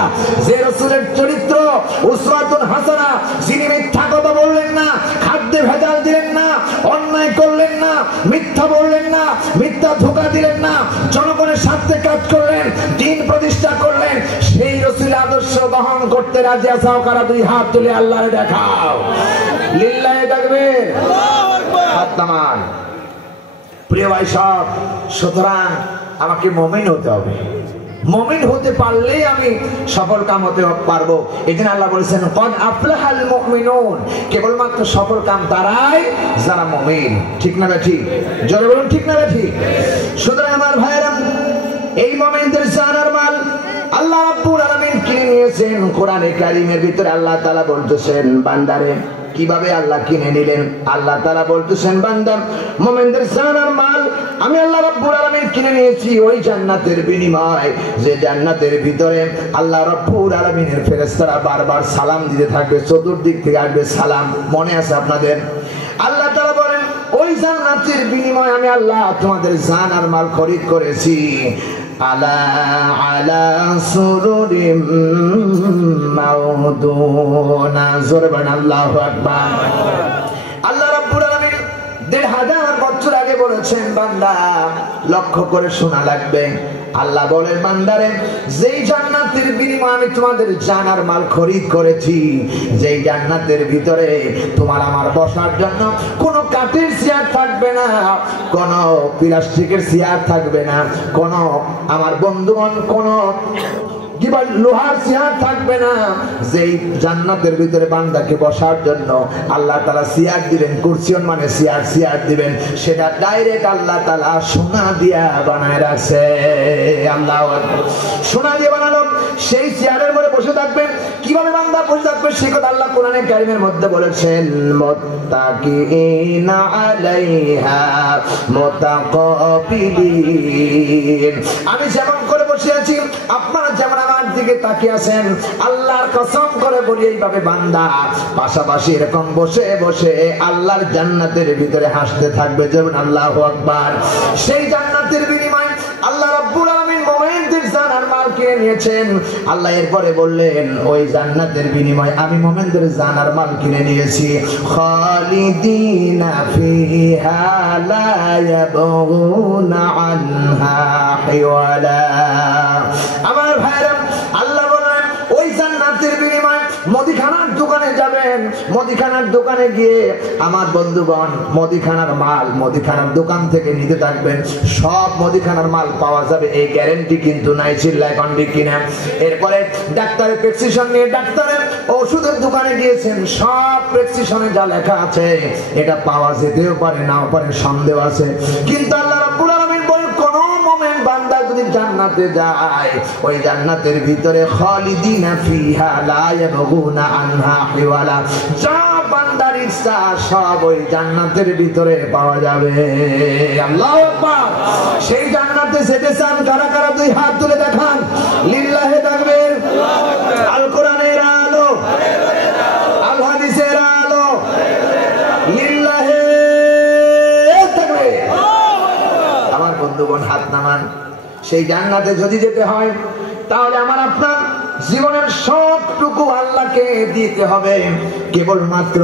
যে রাসূলের চরিত্র উসওয়াতুন হাসানা, যিনি মিথ্যা কথা বললেন না, খাদ্যে ভেজাল দিলেন না, অন্যায় করলেন না, মিথ্যা বললেন না, মিথ্যা ধোঁকা দিলেন না, জনগণের স্বার্থে কাজ করলেন, দ্বীন প্রতিষ্ঠা করলেন, সেই রাসূলের আদর্শ গ্রহণ করতে রাজি আছো? কারা দুই হাত তুলে আল্লাহরে দেখাও। লিল্লাহি তাকবীর। বর্তমান প্রিয় ভাই সব, সুতরাং আমাকে মুমিন হতে হবে। মুমিন হতে পারলে আমি সফল কাম হতে পারবো। এখানে আল্লাহ বলেছেন কদ আফলাহাল মুমিনুন, কেবলমাত্র সফল কাম তারাই যারা মুমিন। ঠিক না ঠিক? জোরে বলুন ঠিক না ঠিক? সুতরাং আমার ভাইরা, এই মুমিনদের জানার মাল আল্লাহ রাব্বুল আলামিন কিনে নিয়েছেন। কোরআনে কারীমের ভিতরে আল্লাহ তাআলা বলতেছেন বান্দারে কিভাবে আল্লাহ কিনে নিলেন। আল্লাহ তাআলা বলতেছেন বান্দা, মুমিনদের জানার মাল আমি আল্লাহ রাব্বুল আলামিন কিনে নিয়েছি ওই জান্নাতের বিনিময়, যে জান্নাতের ভিতরে আল্লাহ রাব্বুল আলামিনের ফেরেশতারা বারবার সালাম দিতে থাকবে, চতুর্দিক থেকে আসবে সালাম। মনে আছে আপনাদের? আল্লাহ তাআলা বলেন ওই জান্নাতের বিনিময়ে আমি আল্লাহ তোমাদের জান আর মাল খরিদ করেছি। আলা আলা সুরুরিম মাউদুনা, জোরে বলেন আল্লাহু আকবার। আল্লাহ রাব্বুল আলামিন ১৫০০ বছর আগে বলেছেন বান্দা লক্ষ্য করে শোনা লাগবে। আল্লাহ বলেন বান্দারে, যেই জান্নাতের বিনিময়ে আমি তোমাদের জানার মাল খরিদ করেছি, যেই জান্নাতের ভিতরে তোমার আমার বসার জন্য কোনো কাঠের চেয়ার থাকবে না, কোনো প্লাস্টিকের চেয়ার থাকবে না, কোনো আমার বন্ধুগণ কোনো কিংবা লোহার চেয়ার থাকবে না। যেই জান্নাতের ভিতরে বান্দাকে বসার জন্য আল্লাহ তাআলা চেয়ার দিবেন, কুরসিয়ন মানে চেয়ার দিবেন, সেটা ডাইরেক্ট আল্লাহ তাআলা সোনা দিয়া বানায় রাখছে। আল্লাহু আকবার। সোনা দিয়ে বানানো সেই চেয়ারের মধ্যে বসে থাকবেন। কিভাবে বান্দা বসে থাকবে সে কথা আল্লাহ কোরআনে কারীমের মধ্যে বলেছেন, মুত্তাকিনা আলাইহা মুতাকাবিলিন। আমি যেমন করে বসে আছি আপনারা যেমন আমার দিকে তাকিয়ে আছেন, আল্লাহর কসম করে বলি এইভাবে বান্দা পাশাপাশি এরকম বসে বসে আল্লাহর জান্নাতের ভিতরে হাসতে থাকবে। যেমন আল্লাহু আকবার। সেই জান্নাতের বিনিময়ে আল্লাহ রাব্বুল আলামিন মুমিনদের জানার মাল কিনে নিয়েছেন। আল্লাহ এরপরে বললেন ওই জান্নাতের বিনিময়ে আমি মুমিনদের জানার মাল কিনে নিয়েছি। খালিদিনা ফিহা লা ইয়াবগুনা আনহা হিওয়ালা। আমার ভাইরা, আল্লাহ বলেন ওই জান্নাতের বিনিময়ে মুদিখানার দোকানে যাবেন, মুদিখানার দোকানে গিয়ে আমার বন্ধুগণ মুদিখানার মাল মুদিখানার দোকান থেকে নিতে থাকবেন। সব মুদিখানার মাল পাওয়া যাবে এই গ্যারান্টি কিন্তু নাই। চিল্লায় কন্ডি কিনা? এরপরে ডাক্তারের প্রেসক্রিপশন নিয়ে ডাক্তারের ওষুধের দোকানে গিয়েছেন, সব প্রেসক্রিপশনে যা লেখা আছে এটা পাওয়া যেতেও পারে, নাও পারে, সন্দেহ আছে। কিন্তু আল্লাহ রাব্বুল আলামিন বলেন কোন মুমিন বান্দা যদি জান্নাতে যায় ওই জান্নাতের ভিতরে খালিদিনা ফিহা লা ইয়াবগুনা আনহা হিওয়ালা, যা বান্দার ইচ্ছা সব ওই জান্নাতের ভিতরে পাওয়া যাবে। আল্লাহু আকবার। সেই জান্নাতে যেতে চান কারা কারা দুই হাত তুলে দেখান। লিল্লাহি তাকবীর। আল কোরআনের আলো, আল হাদিসের আলো, লিল্লাহি তাকবীর। আমার বন্ধুগণ হাত নামান। সেই জান্নাতে যদি যেতে হয় তাহলে আমার আপনার জীবনের সবটুকু আল্লাহকে দিতে হবে। কেবলমাত্র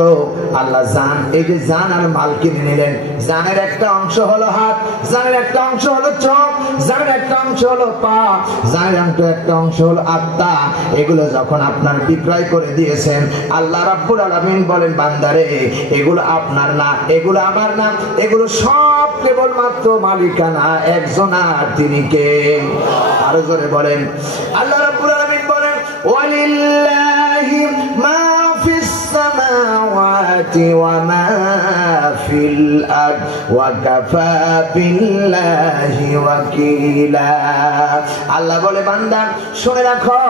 আল্লাহ জান, এই যে জান আর মাল কিনে নিলেন, জানের একটা অংশ হলো হাত, জানের একটা অংশ হলো চোখ, জানের একটা অংশ হলো পা, জানের একটা অংশ হলো আত্মা। এগুলো যখন আপনার বিক্রয় করে দিয়েছেন, আল্লাহ রাব্বুল আলামিন বলেন বান্দারে এগুলো আপনার না, এগুলো আমার না, এগুলো সব কেবলমাত্র মালিকানা একজনার, তিনি কে? আরো জোরে বলেন। আল্লাহ রাব্বুল আলামিন বলেন ওয়ালিল্লাহি মা ফিস সামাওয়াতি ওয়া মা ফিল আরদ ওয়া কাফা বিল্লাহি ওয়াকিলা। আল্লাহ বলে বান্দা শুনে রাখো,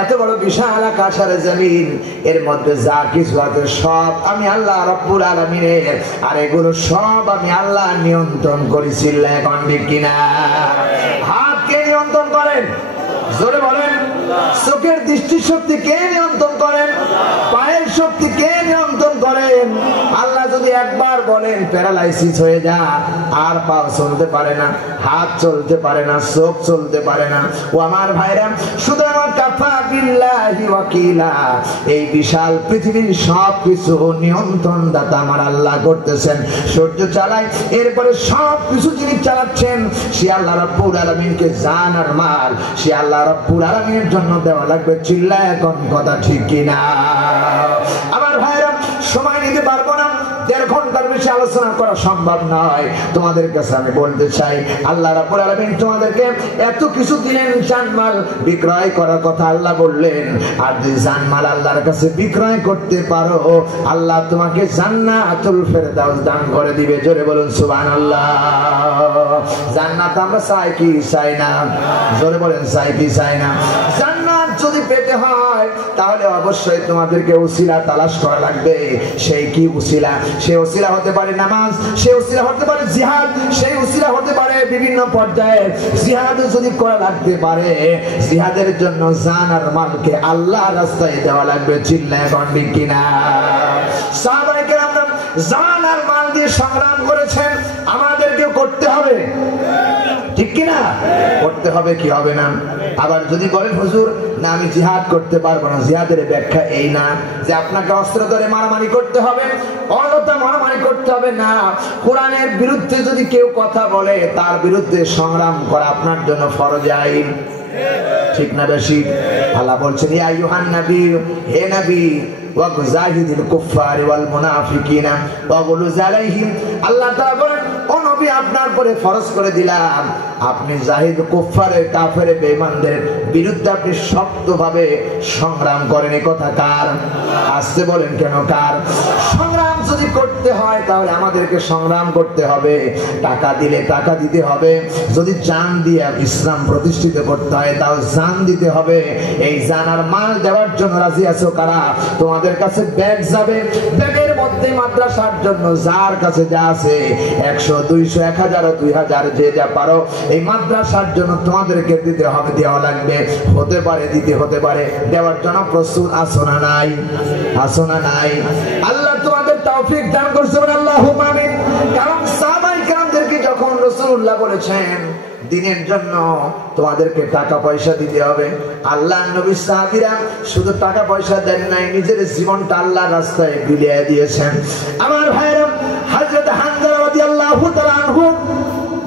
এত বড় বিশাল আকাশ আর জমিন, এর মধ্যে যা কিছু আছে সব আমি আল্লাহ রাব্বুল আলামিনের, আর এগুলো সব আমি আল্লাহ নিয়ন্ত্রণ করেছি। এখন ঠিক কিনা? হাত কে নিয়ন্ত্রণ করেন? জোরে বলেন। চোখের দৃষ্টি শক্তি কে নিয়ন্ত্রণ করেন? পায়ের শক্তি কে নিয়ন্ত্রণ করেন? আল্লাহ যদি একবার বলেন প্যারালাইসিস হয়ে যা, আর পা চলতে পারে না, হাত চলতে পারে না, চোখ চলতে পারে না। ও আমার ভাইরা, শুধু আমার কাফা বিল্লাহি ওয়াকিলা, এই বিশাল পৃথিবীর সব কিছু নিয়ন্ত্রণ দাতা আমার আল্লাহ করতেছেন। সূর্য চালায়, এরপরে সব কিছু যিনি চালাচ্ছেন সে আল্লাহ রাব্বুল আলামিনকে জান আর মাল সে আল্লাহ রাব্বুল আলামিনের জন্য দেওয়া লাগবে। চিল্লায় এখন কথা ঠিক কিনা? আমার ভাইরা, সময় নিতে পারবো না, 1.5 ঘন্টার বেশি আলোচনা করা সম্ভব নয়। তোমাদের কাছে আমি বলতে চাই, আল্লাহ রাব্বুল আলামিন তোমাদেরকে এত কিছু দিলেন, জানমাল বিক্রয় করার কথা আল্লাহ বললেন। আর যদি জানমাল আল্লাহর কাছে বিক্রয় করতে পারো, আল্লাহ তোমাকে জান্নাতুল ফেরদাউস দান করে দিবে। জোরে বলুন সুবহানাল্লাহ। জান্নাত আমরা চাই কি চাই না? জোরে বলেন চাই কি চাই না? জান্নাত যদি পেতে হয় তাহলে অবশ্যই তোমাদেরকে উসিলা তালাশ করা লাগবে। সেই কি উসিলা? সেই উসিলা হতে পারে নামাজ, সেই উসিলা হতে পারে জিহাদ, সেই উসিলা হতে পারে বিভিন্ন পর্যায়ে জিহাদ যদি করা লাগতে পারে। জিহাদের জন্য জান আর মালকে আল্লাহর রাস্তায় দেওয়া লাগবে। চিল্লায় বলেন কিনা? সাহাবায়ে কেরামরা জান আর মাল দিয়ে সংগ্রাম করেছেন, আমাদেরকে করতে হবে, ঠিক কিনা? করতে হবে কি হবে না? আবার যদি বলেন হুজুর না আমি জিহাদ করতে পারবো না, জিহাদের ব্যাখ্যা এই না যে আপনাকে অস্ত্র ধরে মারামারি করতে হবে, অযথা মারামারি করতে হবে না। কোরআনের বিরুদ্ধে যদি কেউ কথা বলে তার বিরুদ্ধে সংগ্রাম করা আপনার জন্য ফরজ আইন, ঠিক না বেশি? আল্লাহ বলছেন ইয়া আইয়ুহান নবী, হে নবী, ওয়াজাহিদিল কুফারি ওয়াল মুনাফিকিনা ওয়াগলুজ আলাইহিম। আল্লাহ তাআলা বলেন ও নবী আপনার উপরে ফরজ করে দিলাম আপনি জাহিদ কুফারের কাফের বেঈমানদের বিরুদ্ধে আপনি শক্তভাবে সংগ্রাম করেন। এই কথা কার? আসতে বলেন কেন কার? সংগ্রাম যদি করতে হয় তাহলে আমাদেরকে সংগ্রাম করতে হবে। টাকা দিলে টাকা দিতে হবে। যদি জান দিয়ে ইসলাম প্রতিষ্ঠিত করতে হয় তাও জান দিতে হবে। এই জান আর মাল দেওয়ার জন্য রাজি আছো কারা? তোমাদের কাছে ব্যাগ যাবে, ব্যাগের মধ্যে মাদ্রাসার জন্য যার কাছে যা আছে 100 200 1000 2000 যে যা পারো এই মাদ্রাসার জন্য তোমাদেরকে দিতে হবে, দেওয়া লাগবে। হতে পারে দিতে, হতে পারে দেওয়ার জন্য প্রস্তুত আছো না নাই? আছো না নাই? আল্লাহ তোমাদের তৌফিক দান করুন, আল্লাহুম্মা আমিন। কারণ সাহাবায়ে কেরামদেরকে যখন রাসূলুল্লাহ বলেছেন দিনের জন্য তোমাদেরকে টাকা পয়সা দিতে হবে, আল্লাহ নবী সাহাবীরা শুধু টাকা পয়সা দেন নাই, নিজের জীবনটা আল্লাহর রাস্তায় বিলিয়ে দিয়েছেন। আমার ভাইরা, হযরত হামজা রাদিয়াল্লাহু তাআলা আনহু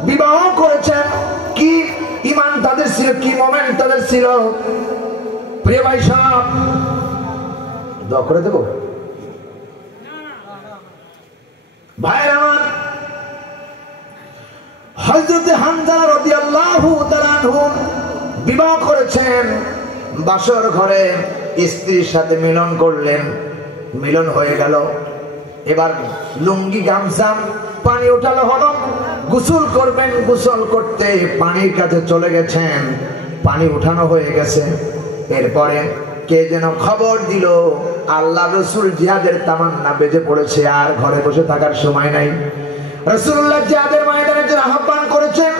বিবাহ করেছেন। কি ঈমান তাদের ছিল, কি মোমেন্ট তাদের ছিল! প্রিয় ভাই সাহেব, দোয়া করে দেব ভাইরা আমার। হযরত হামজা রাদিয়াল্লাহু তাআলা আনহু বিবাহ করেছেন, বাসর ঘরে স্ত্রীর সাথে মিলন করলেন, মিলন হয়ে গেল। এবার লুঙ্গি গামছা পানি উঠালো হলো, গোসল করবেন, গোসল করতে পানির কাছে চলে গেছেন, পানি উঠানো হয়ে গেছে। এরপরে কে যেন খবর দিল আল্লাহ রাসূল জিহাদের তামান্না বেজে পড়েছে, আর ঘরে বসে থাকার সময় নাই। রাসূলুল্লাহ জিহাদের ময়দানের জন্য আহ্বান করেছেন।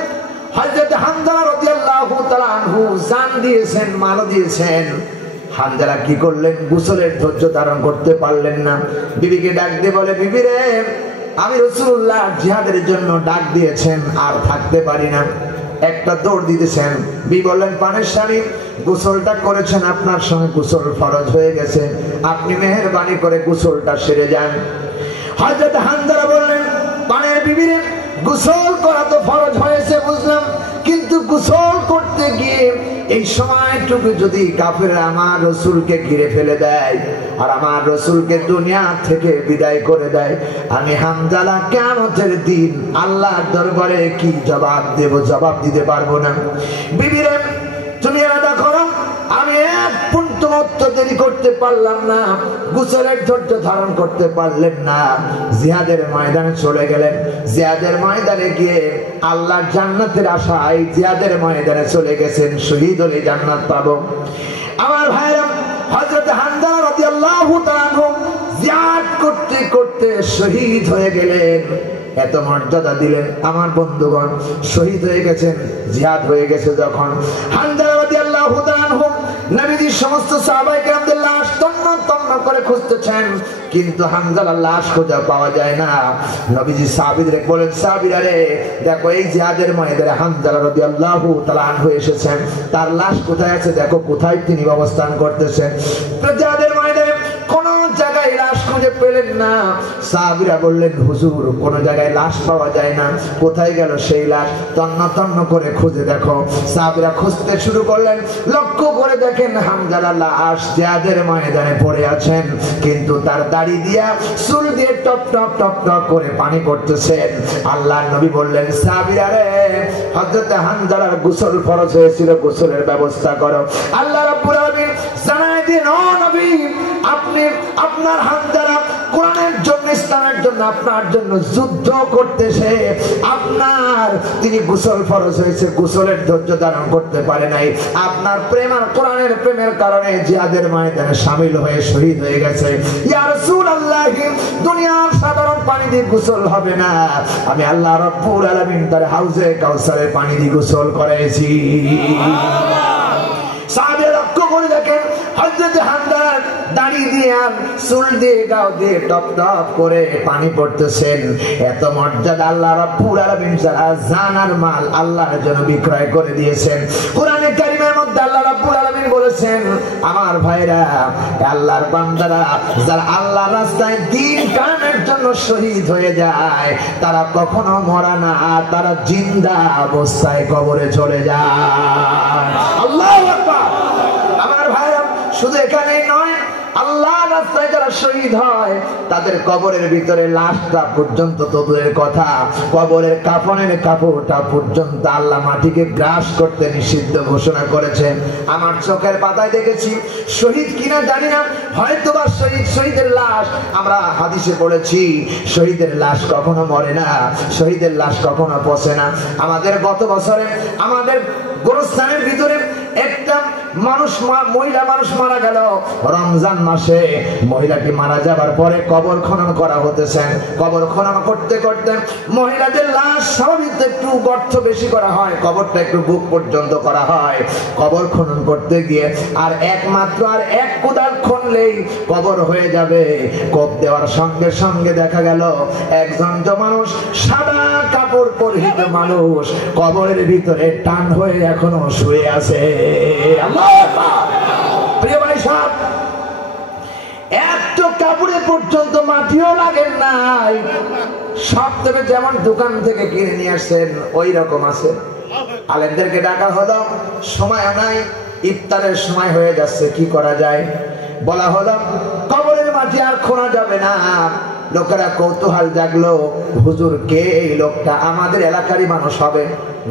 হযরত হামজা রাদিয়াল্লাহু তাআলা আনহু জান দিয়েছেন, মাল দিয়েছেন। হামজা কি করলেন? গোসলের ধৈর্য ধারণ করতে পারলেন না। বিবিকে ডাক দিয়ে বলে, বিবি রে, আমি রাসূলুল্লাহ জিহাদের জন্য ডাক দিয়েছেন, আর থাকতে পারি না। একটা দৌড় দিতেছেন। বিবি বললেন, পানের স্বামী গোসলটা করেছেন, আপনার সঙ্গে গোসল ফরজ হয়ে গেছে, আপনি মেহেরবানি করে গোসলটা সেরে যান। হযরত হামজা বললেন, পানের বিবি রে, গোসল করা তো ফরজ হয়েছে বুঝলাম, কিন্তু গোসল করতে গিয়ে এই সময়টুকু যদি কাফেররা আমার রাসূলকে ঘিরে ফেলে দেয় আর আমার রাসূলকে দুনিয়া থেকে বিদায় করে দেয়, আমি হামজালা কিয়ামতের দিন আল্লাহর দরবারে কি জবাব দেব? জবাব দিতে পারবো না। বিবিরে তুমি আলাদা করো, আমি এক পুণ্যমত্ত দেরি করতে পারলাম না, গোসলের ধৈর্য ধারণ করতে পারলেন না, জিহাদের ময়দানে চলে গেলেন। জিহাদের ময়দানে গিয়ে আল্লাহর জান্নাতের আশায় জিহাদের ময়দানে চলে গেছেন, শহীদ হলে জান্নাত পাবো। আমার ভাইরা, হযরত হামজা রাদিয়াল্লাহু তাআলা আনহু জিহাদ করতে করতে শহীদ হয়ে গেলেন। এত মর্যাদা দিলেন। আমার বন্ধুগণ, শহীদ হয়ে গেছেন, জিহাদ হয়ে গেছে যখন, হামজা রাদিয়াল্লাহু তাআলা আনহু নবীজির সমস্ত সাহাবায়ে কেরামদের লাশ তন্ন তন্ন করে খুঁজতেছেন, কিন্তু হামজার লাশ খোঁজা পাওয়া যায় না। নবীজি সাহাবীদের বলেন, সাহাবীরা রে, দেখো এই জিহাদের ময়দানে হামজা রাদিয়াল্লাহু তাআলা আনহু এসেছেন, তার লাশ কোথায় আছে দেখো, কোথায় তিনি অবস্থান করতেছেন। জিহাদের ময়দানে কোন জায়গায় লাশ খুঁজে পেলেন না। সাহাবীরা বললেন, হুজুর কোন জায়গায় লাশ পাওয়া যায় না, কোথায় গেল সেই লাশ? তন্ন তন্ন করে খুঁজে দেখো। সাহাবীরা খুঁজতে শুরু করলেন, লক্ষ্য করে দেখেন হামজার লাশ জিহাদের ময়দানে পড়ে আছেন, কিন্তু তার দাড়ি দিয়া চুল দিয়ে টপ টপ টপ টপ করে পানি পড়তেছেন। আল্লাহর নবী বললেন, সাহাবীরা রে, হযরত হামজার গোসল ফরজ হয়েছিল, গোসলের ব্যবস্থা করো। আল্লাহ রাব্বুল আলামিন জানায় দিন, ও নবী, আপনি আপনার হামজারা কোরআনের জন্য, ইসলামের জন্য, আপনার জন্য যুদ্ধ করতেছে। আপনার তিনি গোসল ফরজ হয়েছে, গোসলের ধৈর্য ধারণ করতে পারে নাই। আপনার প্রেম আর কোরআনের প্রেমের কারণে জিহাদের ময়দানে শামিল হয়ে শহীদ হয়ে গেছে। ইয়া রাসূলুল্লাহ, দুনিয়ার সাধারণ পানি দিয়ে গোসল হবে না, আমি আল্লাহ রাব্বুল আলামিন তার হাউজে কাউসারের পানি দিয়ে গোসল করাইছি। সাহাবীরা লক্ষ্য করে দেখেন হযরত হামজার দাড়ি দিয়ে চুল দিয়ে গাও দিয়ে টপ টপ করে পানি পড়তেছেন। এত মর্যাদা আল্লাহ রাব্বুল আলামিন যারা জানার মাল আল্লাহর জন্য বিক্রয় করে দিয়েছেন। কোরআনে কারীমের মধ্যে আল্লাহ রাব্বুল আলামিন বলেছেন, আমার ভাইরা, আল্লাহর বান্দারা যারা আল্লাহর রাস্তায় দ্বীন কায়েমের জন্য শহীদ হয়ে যায়, তারা কখনো মরা না, তারা জিন্দা অবস্থায় কবরে চলে যায়। আল্লাহু আকবার। আমার ভাইরা, শুধু এখানেই নয়, আল্লাহর রাস্তায় যারা শহীদ হয় তাদের কবরের ভিতরে লাশটা পর্যন্ত তো দূরের কথা, কবরের কাফনের কাপড়টা পর্যন্ত আল্লাহ মাটিকে গ্রাস করতে নিষিদ্ধ ঘোষণা করেছেন। আমার চোখের পাতায় দেখেছি, শহীদ কিনা জানি না, হয়তোবা শহীদের লাশ, আমরা হাদিসে পড়েছি শহীদের লাশ কখনো মরে না, শহীদের লাশ কখনো পচে না। আমাদের গত বছরে আমাদের গোরস্থানের ভিতরে একটা মহিলা মানুষ মারা গেল রমজান মাসে। মহিলাটি মারা যাবার পরে কবর খনন করা হতেছেন। কবর খনন করতে করতে মহিলাদের লাশ স্বাভাবিক একটু গর্ত বেশি করা হয়, কবরটা একটু বুক পর্যন্ত করা হয়। কবর খনন করতে গিয়ে আর একমাত্র আর এক কোদাল খনলেই কবর হয়ে যাবে। কোপ দেওয়ার সঙ্গে সঙ্গে দেখা গেল একজন মানুষ, সাদা কাপড় পরিহিত মানুষ, কবরের ভিতরে টান হয়ে এখনো শুয়ে আছে। প্রিয় ভাই সাহেব, এত কাপড়ে পর্যন্ত মাটিও লাগেন নাই, সব থেকে যেমন দোকান থেকে কিনে নিয়ে আসছেন ওই রকম আছে। আলেমদেরকে ডাকা হলো, সময় নাই, ইফতারের সময় হয়ে যাচ্ছে, কি করা যায়? বলা হলো কবরের মাটি আর খোঁড়া যাবে না। লোকেরা কৌতূহল জাগলো, হুজুর কে এই লোকটা? আমাদের এলাকারই মানুষ হবে।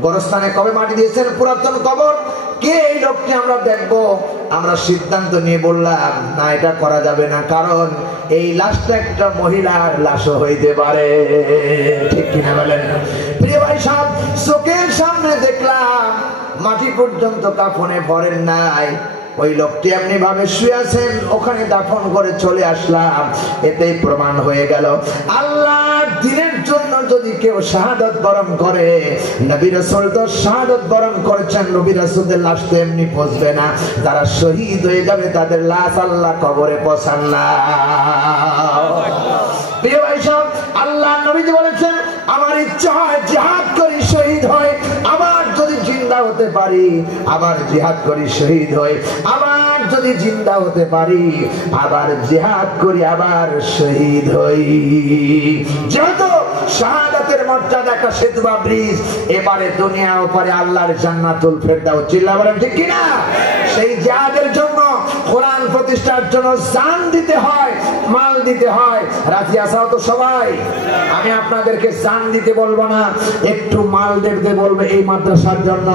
গোরস্থানে কবে মাটি দিয়েছেন পুরাতন কবর, কে এই লোকটি? আমরা দেখবো। আমরা সিদ্ধান্ত নিয়ে বললাম, না, এটা করা যাবে না, কারণ এই লাশটা একটা মহিলার লাশও হইতে পারে। ঠিক কিনা বলেন? প্রিয় ভাই সাহেব, চোখের সামনে দেখলাম মাটি পর্যন্ত কাফনে ভরেন নাই, ওই লোকটি এমনি ভাবে শুয়ে আছেন, ওখানে দাফন করে চলে আসলাম। এতেই প্রমাণ হয়ে গেল, আল্লাহর দ্বীনের জন্য যদি কেউ শাহাদাত বরণ করে, নবী রাসূল তো শাহাদাত বরণ করেছেন, নবী রাসূলের লাশ তো এমনি পচবে না। যারা শহীদ হয়ে যাবে তাদের লাশ আল্লাহ কবরে পৌঁছান না। প্রিয় ভাই সাহেব, আল্লাহর নবী বলেছেন, আমার ইচ্ছা হয় জিহাদ করি শহীদ হয়, আবার যদি জিন্দা হতে পারি আবার জিহাদ করি শহীদ হয়, আবার যদি জিন্দা হতে পারি আবার জিহাদ করি আবার শহীদ হই। যেহেতু শাহাদাতের মর্যাদা একটা সেতু বা ব্রিজ, এবারে দুনিয়া ওপারে আল্লাহর জান্নাতুল ফেরদাউস, চিল্লা বলেন ঠিক কিনা? সেই জিহাদের জন্য, কোরআন প্রতিষ্ঠার জন্য জান দিতে হয়, মাল দিতে হয়। রাজি আসাও তো সবাই? আমি আপনাদেরকে জান দিতে বলবো না, একটু মাল দিতে বলবো। এই মাদ্রাসার জন্য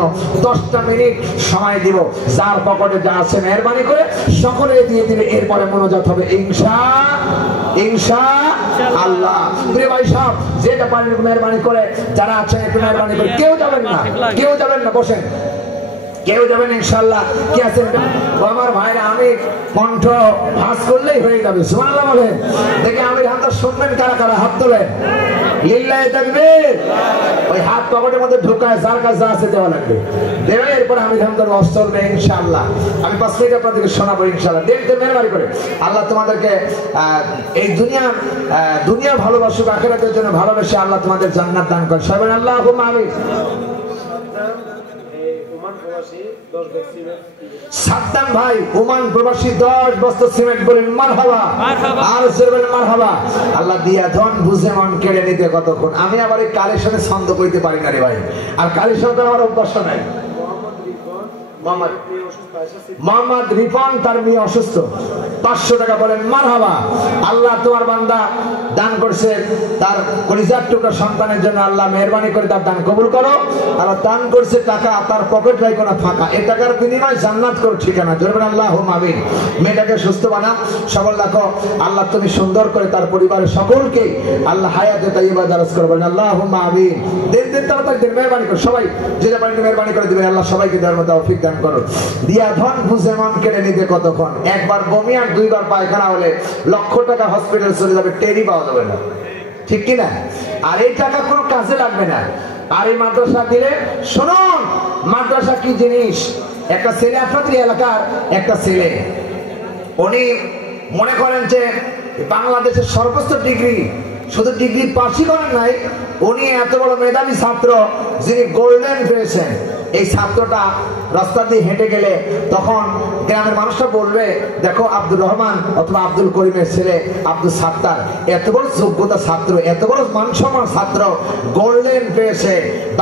10টা মিনিট সময় দিব, যার পকেটে যা আছে মেহরবানি করে সকলে দিয়ে দিবে, এরপরে মনোজাত হবে ইনশাআল্লাহ। প্রিয় ভাই সাহেব, যেটা পারেন মেহরবানি করে, যারা আছেন একটু মেহরবানি করে, কেউ যাবেন না, বসেন, কেউ যাবেন ইনশাআল্লাহ। কি আছেন আমার ভাইরা? আমি কণ্ঠ ভাস করলেই হয়ে যাবে, সুবহানাল্লাহ বলেন। দেখে আমির হামদা শুনবেন কারা কারা? হাত তোলেন, লিল্লাহি তাকবীর। ওই হাত পকেটের মধ্যে ঢোকায়, যার কাছে আছে দেওয়া লাগবে, দেবে। এরপর আমির হামদার ওয়াজ চলবে ইনশাআল্লাহ। আমি 5 মিনিট আপনাদেরকে শোনাবো ইনশাআল্লাহ। দেখতে মেহরবানি করে আল্লাহ তোমাদেরকে এই দুনিয়া ভালোবাসুক, আখিরাতের জন্য ভালোবেসে আল্লাহ তোমাদের জান্নাত দান করেন। সবাই আল্লাহুম্মা আমিন। সাদ্দাম ভাই ওমান প্রবাসী 10 বস্তা সিমেন্ট বলেন মারহাবা, আর জোরে বলেন মারহাবা। আল্লাহ দিয়া ধন বুঝে মন কেড়ে নিতে কতক্ষণ। আমি আবার এই কালেকশনে ছন্দ কইতে পারি না রে ভাই, আর কালেকশন তো আমার অভ্যাস নাই। মোহাম্মদ রিফন তার মেয়ে অসুস্থ, 500 টাকা বলেন মারহাবা। আল্লাহ তোমার বান্দা দান করছে তার কলিজার টুকরা সন্তানের জন্য, আল্লাহ মেহেরবানি করে তার দান কবুল করো। আর দান করছে টাকা, তার পকেট রাখো না ফাঁকা, এই টাকার বিনিময়ে জান্নাত করো ঠিকানা, জোরে বলেন আল্লাহুম্মা আমিন। মেয়েটাকে সুস্থ বানাও, সবল রাখো আল্লাহ, তুমি সুন্দর করে তার পরিবারের সকলকে আল্লাহ হায়াতে তাইয়্যিবা দারাজ করো, বলেন আল্লাহুম্মা আমিন। দিন তাড়াতাড়ি দিন, মেহেরবানি করে সবাই যে যা পারেন মেহেরবানি করে দিবেন, আল্লাহ সবাইকে দেওয়ার মতো তৌফিক দান করো। দিয়া ধন বুঝে মন কেড়ে নিতে কতক্ষণ। একবার বমি আর 2 বার পায়খানা হলে লক্ষ টাকা হসপিটাল চলে যাবে, টেরি পাওয়া যাবে না, ঠিক কিনা? আর এই টাকা কোনো কাজে লাগবে না। আর এই মাদ্রাসা দিলে, শুনুন মাদ্রাসা কি জিনিস। একটা ছেলে, আপনাদের এলাকার একটা ছেলে, উনি মনে করেন যে বাংলাদেশের সর্বোচ্চ ডিগ্রি, শুধু ডিগ্রি পাশই করেন নাই, উনি এত বড় মেধাবী ছাত্র যিনি গোল্ডেন পেয়েছেন। এই ছাত্রটা রাস্তা দিয়ে হেঁটে গেলে তখন গ্রামের মানুষরা বলবে, দেখো আব্দুর রহমান অথবা আব্দুল করিমের ছেলে আব্দুল সাত্তার, এত বড় যোগ্যতা ছাত্র, এত বড় মানসম্মান ছাত্র, গোল্ডেন পেয়েছে,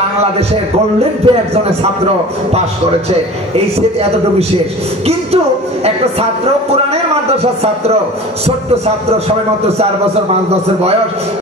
বাংলাদেশের গোল্ডেন পেয়ে একজনের ছাত্র পাশ করেছে, এই স্মৃতি এতটুকু বিশেষ। কিন্তু একটা ছাত্র, কোরআনের মাদ্রাসার ছাত্র, ছোট্ট ছাত্র, সবে মাত্র 4 বছর 5 বছর বয়স,